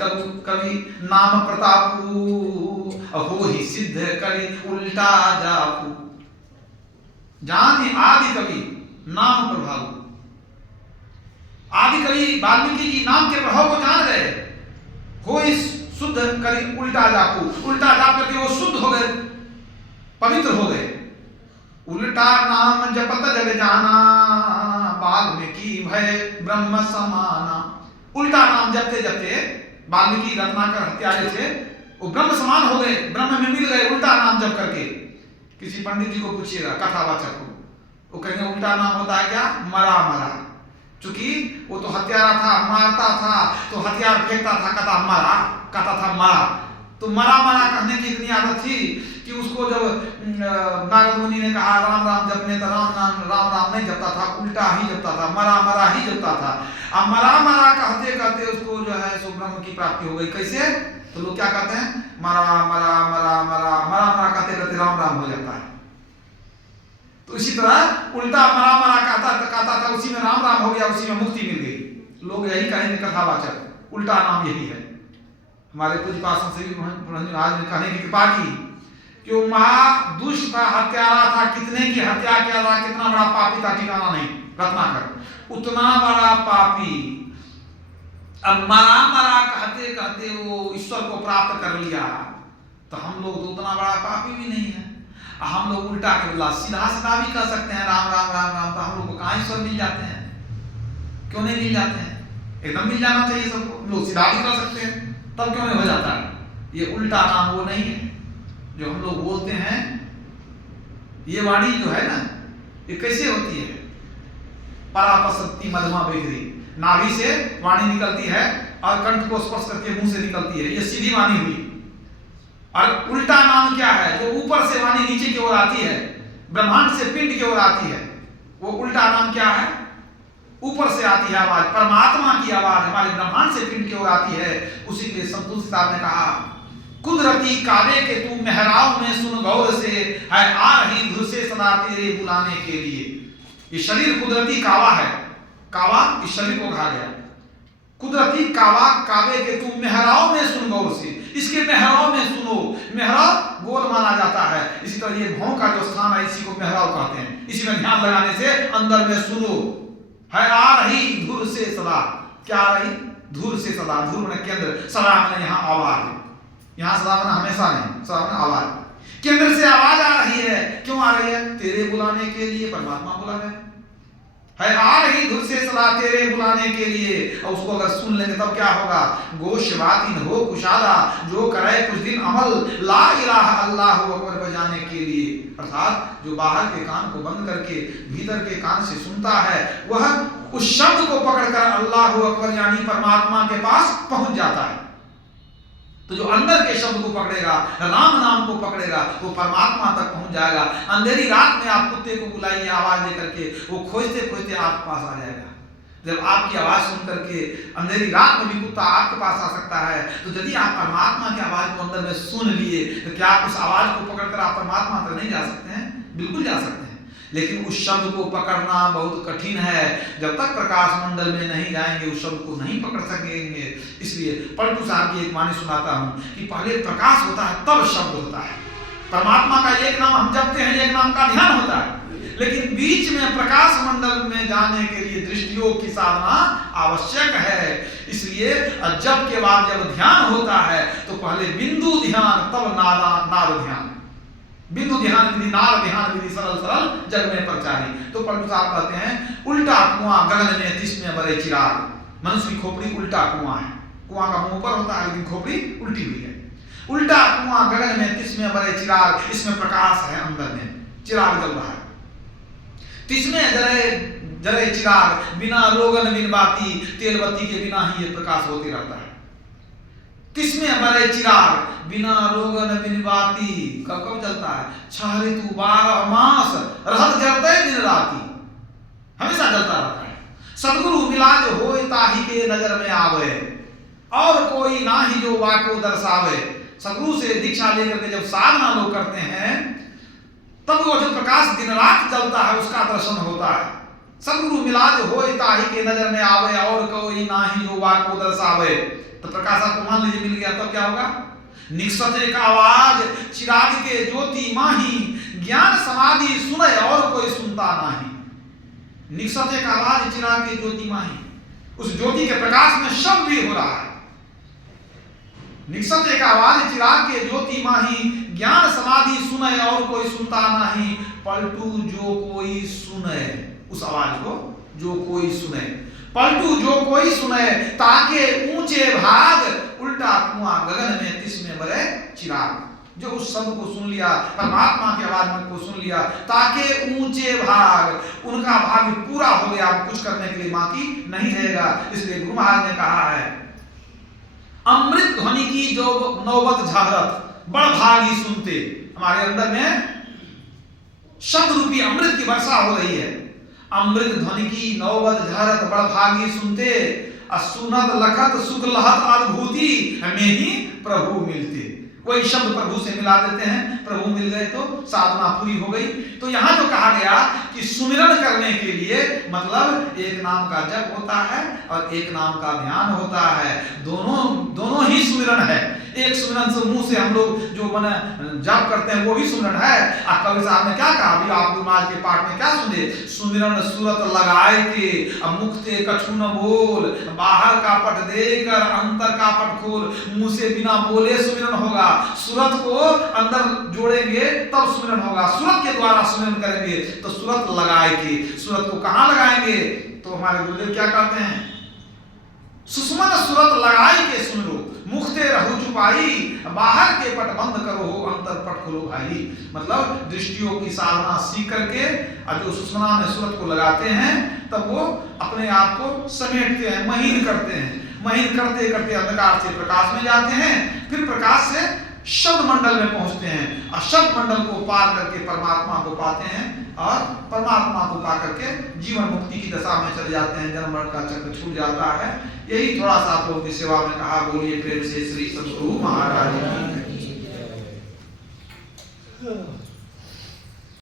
कवि नाम प्रतापू, हो ही सिद्ध करी उल्टा जापू। जाने आदि कवि नाम प्रभाव, आदि कवि वाल्मीकि जी नाम के प्रभाव को जान गए। हो इस शुद्ध करी उल्टा जापू, उल्टा जाप करके वो शुद्ध हो गए, पवित्र हो गए। उल्टा नाम जपत जग जाना, वाल्मीकि भय ब्रह्म समाना। उल्टा नाम जपते जपते वाल्मीकि रत्नाकर हत्यारे थे, वो ब्रह्म समान हो गए, ब्रह्म में मिल गए उल्टा नाम जप करके। किसी पंडित जी को पूछिएगा, कथावाचक को, वो कहेंगे उल्टा नाम होता है क्या? मरा मरा। चूंकि वो तो हत्यारा था, मारता था, तो हथियार फेंकता था, कहता मरा, कहता था मरा। तो मरा मरा कहने की इतनी आदत थी कि उसको जब नारद मुनि ने कहा राम राम जपने, तो राम राम नहीं जपता था, उल्टा ही जपता था, मरा मरा ही जपता था। अब मरा मरा कहते कहते उसको जो है सो ब्रह्म की प्राप्ति हो गई। कैसे? तो लोग क्या कहते हैं, मरा मरा मरा मरा मरा मरा कहते कहते राम राम हो जाता है। तो इसी तरह उल्टा मरा मरा कहता था, उसी में राम राम हो गया, उसी में मुक्ति मिल गई। लोग यही कहेंगे कथावाचक, उल्टा नाम यही है। हमारे पूज्य पार्षद श्री महाराज ने कहने की कृपा की कि वो महा दुष्ट था, हत्यारा था, कितने की हत्या किया था, कितना बड़ा पापी था, ठिकाना नहीं। रत्नाकर उतना बड़ा पापी, अब मरा मरा कहते कहते वो ईश्वर को प्राप्त कर लिया। तो हम लोग तो उतना बड़ा पापी भी नहीं है, हम लोग उल्टा के बोला, सीधा सीधा भी कह सकते हैं राम राम राम राम। तो हम लोग को कहाँ ईश्वर मिल जाते हैं? क्यों नहीं मिल जाते हैं? एकदम मिल जाना चाहिए सबको। लोग सीधा भी कर सकते हैं, तब क्यों नहीं हो जाता है? ये उल्टा नाम वो नहीं है जो हम लोग बोलते हैं। ये वाणी जो है ना, ये कैसे होती है? परापसक्ति मधमा बेगरी, नाभि से वाणी निकलती है और कंठ को स्पर्श करके मुंह से निकलती है, ये सीधी वाणी हुई। और उल्टा नाम क्या है? जो ऊपर से वाणी नीचे की ओर आती है, ब्रह्मांड से पिंड की ओर आती है, वो उल्टा नाम क्या है? ऊपर से आती है आवाज, परमात्मा की आवाज हमारे ब्रह्मांड से पिंड की ओर आती है। उसी के लिए संतोष साहब ने कहा, कुदरती कावे के तू मेहराब में सुन गौर से, है आ रही धुर से सदा तेरे बुलाने के लिए। ये शरीर कुदरती कावा है, कावा इस शरीर को कहा गया। कुदरती कावा कावे के तू मेहराब में सुन गौर से, इसके मेहराब में सुनो। मेहराब गोल माना जाता है, इसी तरह ये भौं का जो स्थान है इसी को मेहराब कहते हैं। इसी में ध्यान लगाने से अंदर में सुनो। है आ रही धुर से सदा, क्या आ रही? धुर से सदा। धुर मैंने केंद्र, सदा मैंने यहाँ आवाज, यहाँ सदा मैंने हमेशा नहीं, सदा मैंने आवाज। केंद्र से आवाज आ रही है, क्यों आ रही है? तेरे बुलाने के लिए, परमात्मा बुला रहे हैं। है आ रही धुर से सलाह तेरे बुलाने के लिए, और उसको अगर सुन लेंगे तब क्या होगा, गोश बातिन हो कुशादा, जो करे कुछ दिन अमल ला इलाहा अल्लाह अकबर बजाने के लिए। अर्थात जो बाहर के कान को बंद करके भीतर के कान से सुनता है, वह उस शब्द को पकड़कर अल्लाह अकबर यानी परमात्मा के पास पहुंच जाता है। तो जो अंदर के शब्द को पकड़ेगा, राम नाम को पकड़ेगा, वो परमात्मा तक पहुंच जाएगा। अंधेरी रात में आप कुत्ते को बुलाइए आवाज दे करके, वो खोजते खोजते आपके पास आ जाएगा। जब आपकी आवाज सुन करके अंधेरी रात में भी कुत्ता आपके पास आ सकता है, तो यदि आप परमात्मा की आवाज को अंदर में सुन लिए, तो क्या आप उस आवाज को पकड़कर आप परमात्मा तक नहीं जा सकते हैं? बिल्कुल जा सकते हैं। लेकिन उस शब्द को पकड़ना बहुत कठिन है। जब तक प्रकाश मंडल में नहीं जाएंगे उस शब्द को नहीं पकड़ सकेंगे। इसलिए पलटू साहब की एक वाणी सुनाता हूं कि पहले प्रकाश होता है तब शब्द होता है। परमात्मा का एक नाम हम जपते हैं, एक नाम का ध्यान होता है, लेकिन बीच में प्रकाश मंडल में जाने के लिए दृष्टियोग की साधना आवश्यक है। इसलिए जप के बाद जब ध्यान होता है तो पहले बिंदु ध्यान तब नाद ध्यान। बिंदु ध्यान विधि नाद ध्यान विधि सरल सरल जग में प्रचारी। तो पलटू साहब कहते हैं उल्टा कुआं गगन में तिसमें बड़े चिराग। मनुष्य की खोपड़ी उल्टा कुआं है, कुआं का मुंह ऊपर होता है लेकिन खोपड़ी उल्टी हुई है। उल्टा कुआं गगन में तिसमें बड़े चिराग, इसमें प्रकाश है, अंदर में चिराग जल रहा है। तिसमें जरे चिराग, बिना रोगन बिन बाती, तेल बत्ती के बिना ही ये प्रकाश होते रहता है। तिसमें बड़े चिराग, बिना रोगन बिन बाती, कब कब चलता है? 6 ऋतु 12 मास रहत जलते दिन राती, हमेशा जलता रहता है। सदगुरु मिला जो होए ताही के नजर में आवे, और कोई ना ही जो वाको दर्शावे। सदगुरु से दीक्षा लेकर के जब साधना लोग करते हैं तब वो जो प्रकाश दिन रात जलता है उसका दर्शन होता है। सदगुरु मिला जो होए ताही के नजर में आवे, और कोई ना ही जो वाको दर्शावे। तो प्रकाश आपको मान लीजिए मिल गया, तब क्या होगा? निकसत एक आवाज चिराग के ज्योति माही, ज्ञान समाधि सुने और कोई सुनता नहीं। निकसत एक आवाज चिराग के ज्योति माही, उस ज्योति के प्रकाश में शब्द भी हो रहा है। निकसत एक आवाज चिराग के ज्योति माही, ज्ञान समाधि सुने और कोई सुनता नहीं। पलटू जो कोई सुने, उस आवाज को जो कोई सुने, पलटू जो कोई सुने, ताके ऊंचे भाग, उल्टा कुआं गगन में तिसमें बड़े चिराग। जो उस शब्द को सुन लिया, परमात्मा की आवाज में को सुन लिया, ताके ऊंचे भाग, उनका भाग पूरा हो गया, कुछ करने के लिए बाकी नहीं रहेगा। इसलिए गुरु महाराज ने कहा है, अमृत ध्वनि की जो नौबत झारत, बड़ भागी सुनते। हमारे अंदर में शब्द रूपी अमृत की वर्षा हो रही है। अमृत ध्वनि की नौबत झारत, बड़ भागी सुनते, सुनत लखत सुख लहत अनुभूति, हमें ही प्रभु मिलते। वही शब्द प्रभु से मिला देते हैं, प्रभु मिल गए तो साधना पूरी हो गई। तो यहाँ जो कहा गया कि सुमिरन करने के लिए मतलब एक नाम का जप होता है और एक नाम का ध्यान होता है। दोनों ही सुमिरन है। एक सुमिरन से मुंह से हम लोग जो माने जप करते हैं वो भी सुमिरन है। कबीर साहब ने क्या कहा, अभी आप गुरुमाज के पाठ में क्या सुने? सुमिरन सूरत लगाए के, अब मुखते कछु न बोल, बाहर का पट देकर अंतर का पट खोल। मुंह से बिना बोले सुमिरन होगा, सूरत को अंदर जोड़ेंगे तब सुमिरन होगा। सूरत के द्वारा सुमिरन करेंगे तो सूरत लगाए के। सूरत को कहां लगाएंगे? तो हमारे गुरुदेव क्या कहते हैं, सुषमन सूरत लगाई के सुमिरो, मुखते रहु चुपाई, बाहर के पट बंद करो हो अंतर पट खोलो भाई। मतलब दृष्टियों की साधना सीख करके और जो सुषमना में सूरत को लगाते हैं तब वो अपने आप को समेटते हैं, महीन करते हैं। महीन करते करते अंधकार से प्रकाश में जाते हैं, फिर प्रकाश से शब्द मंडल में पहुंचते हैं और शब्द मंडल को पार करके परमात्मा को पाते हैं और परमात्मा को पा करके जीवन मुक्ति की दशा में चले जाते हैं। जन्म मरण का चक्र छूट जाता है। यही थोड़ा सा आप लोगों की सेवा में कहा। बोलिए प्रेम से श्री सद्गुरु महाराज की।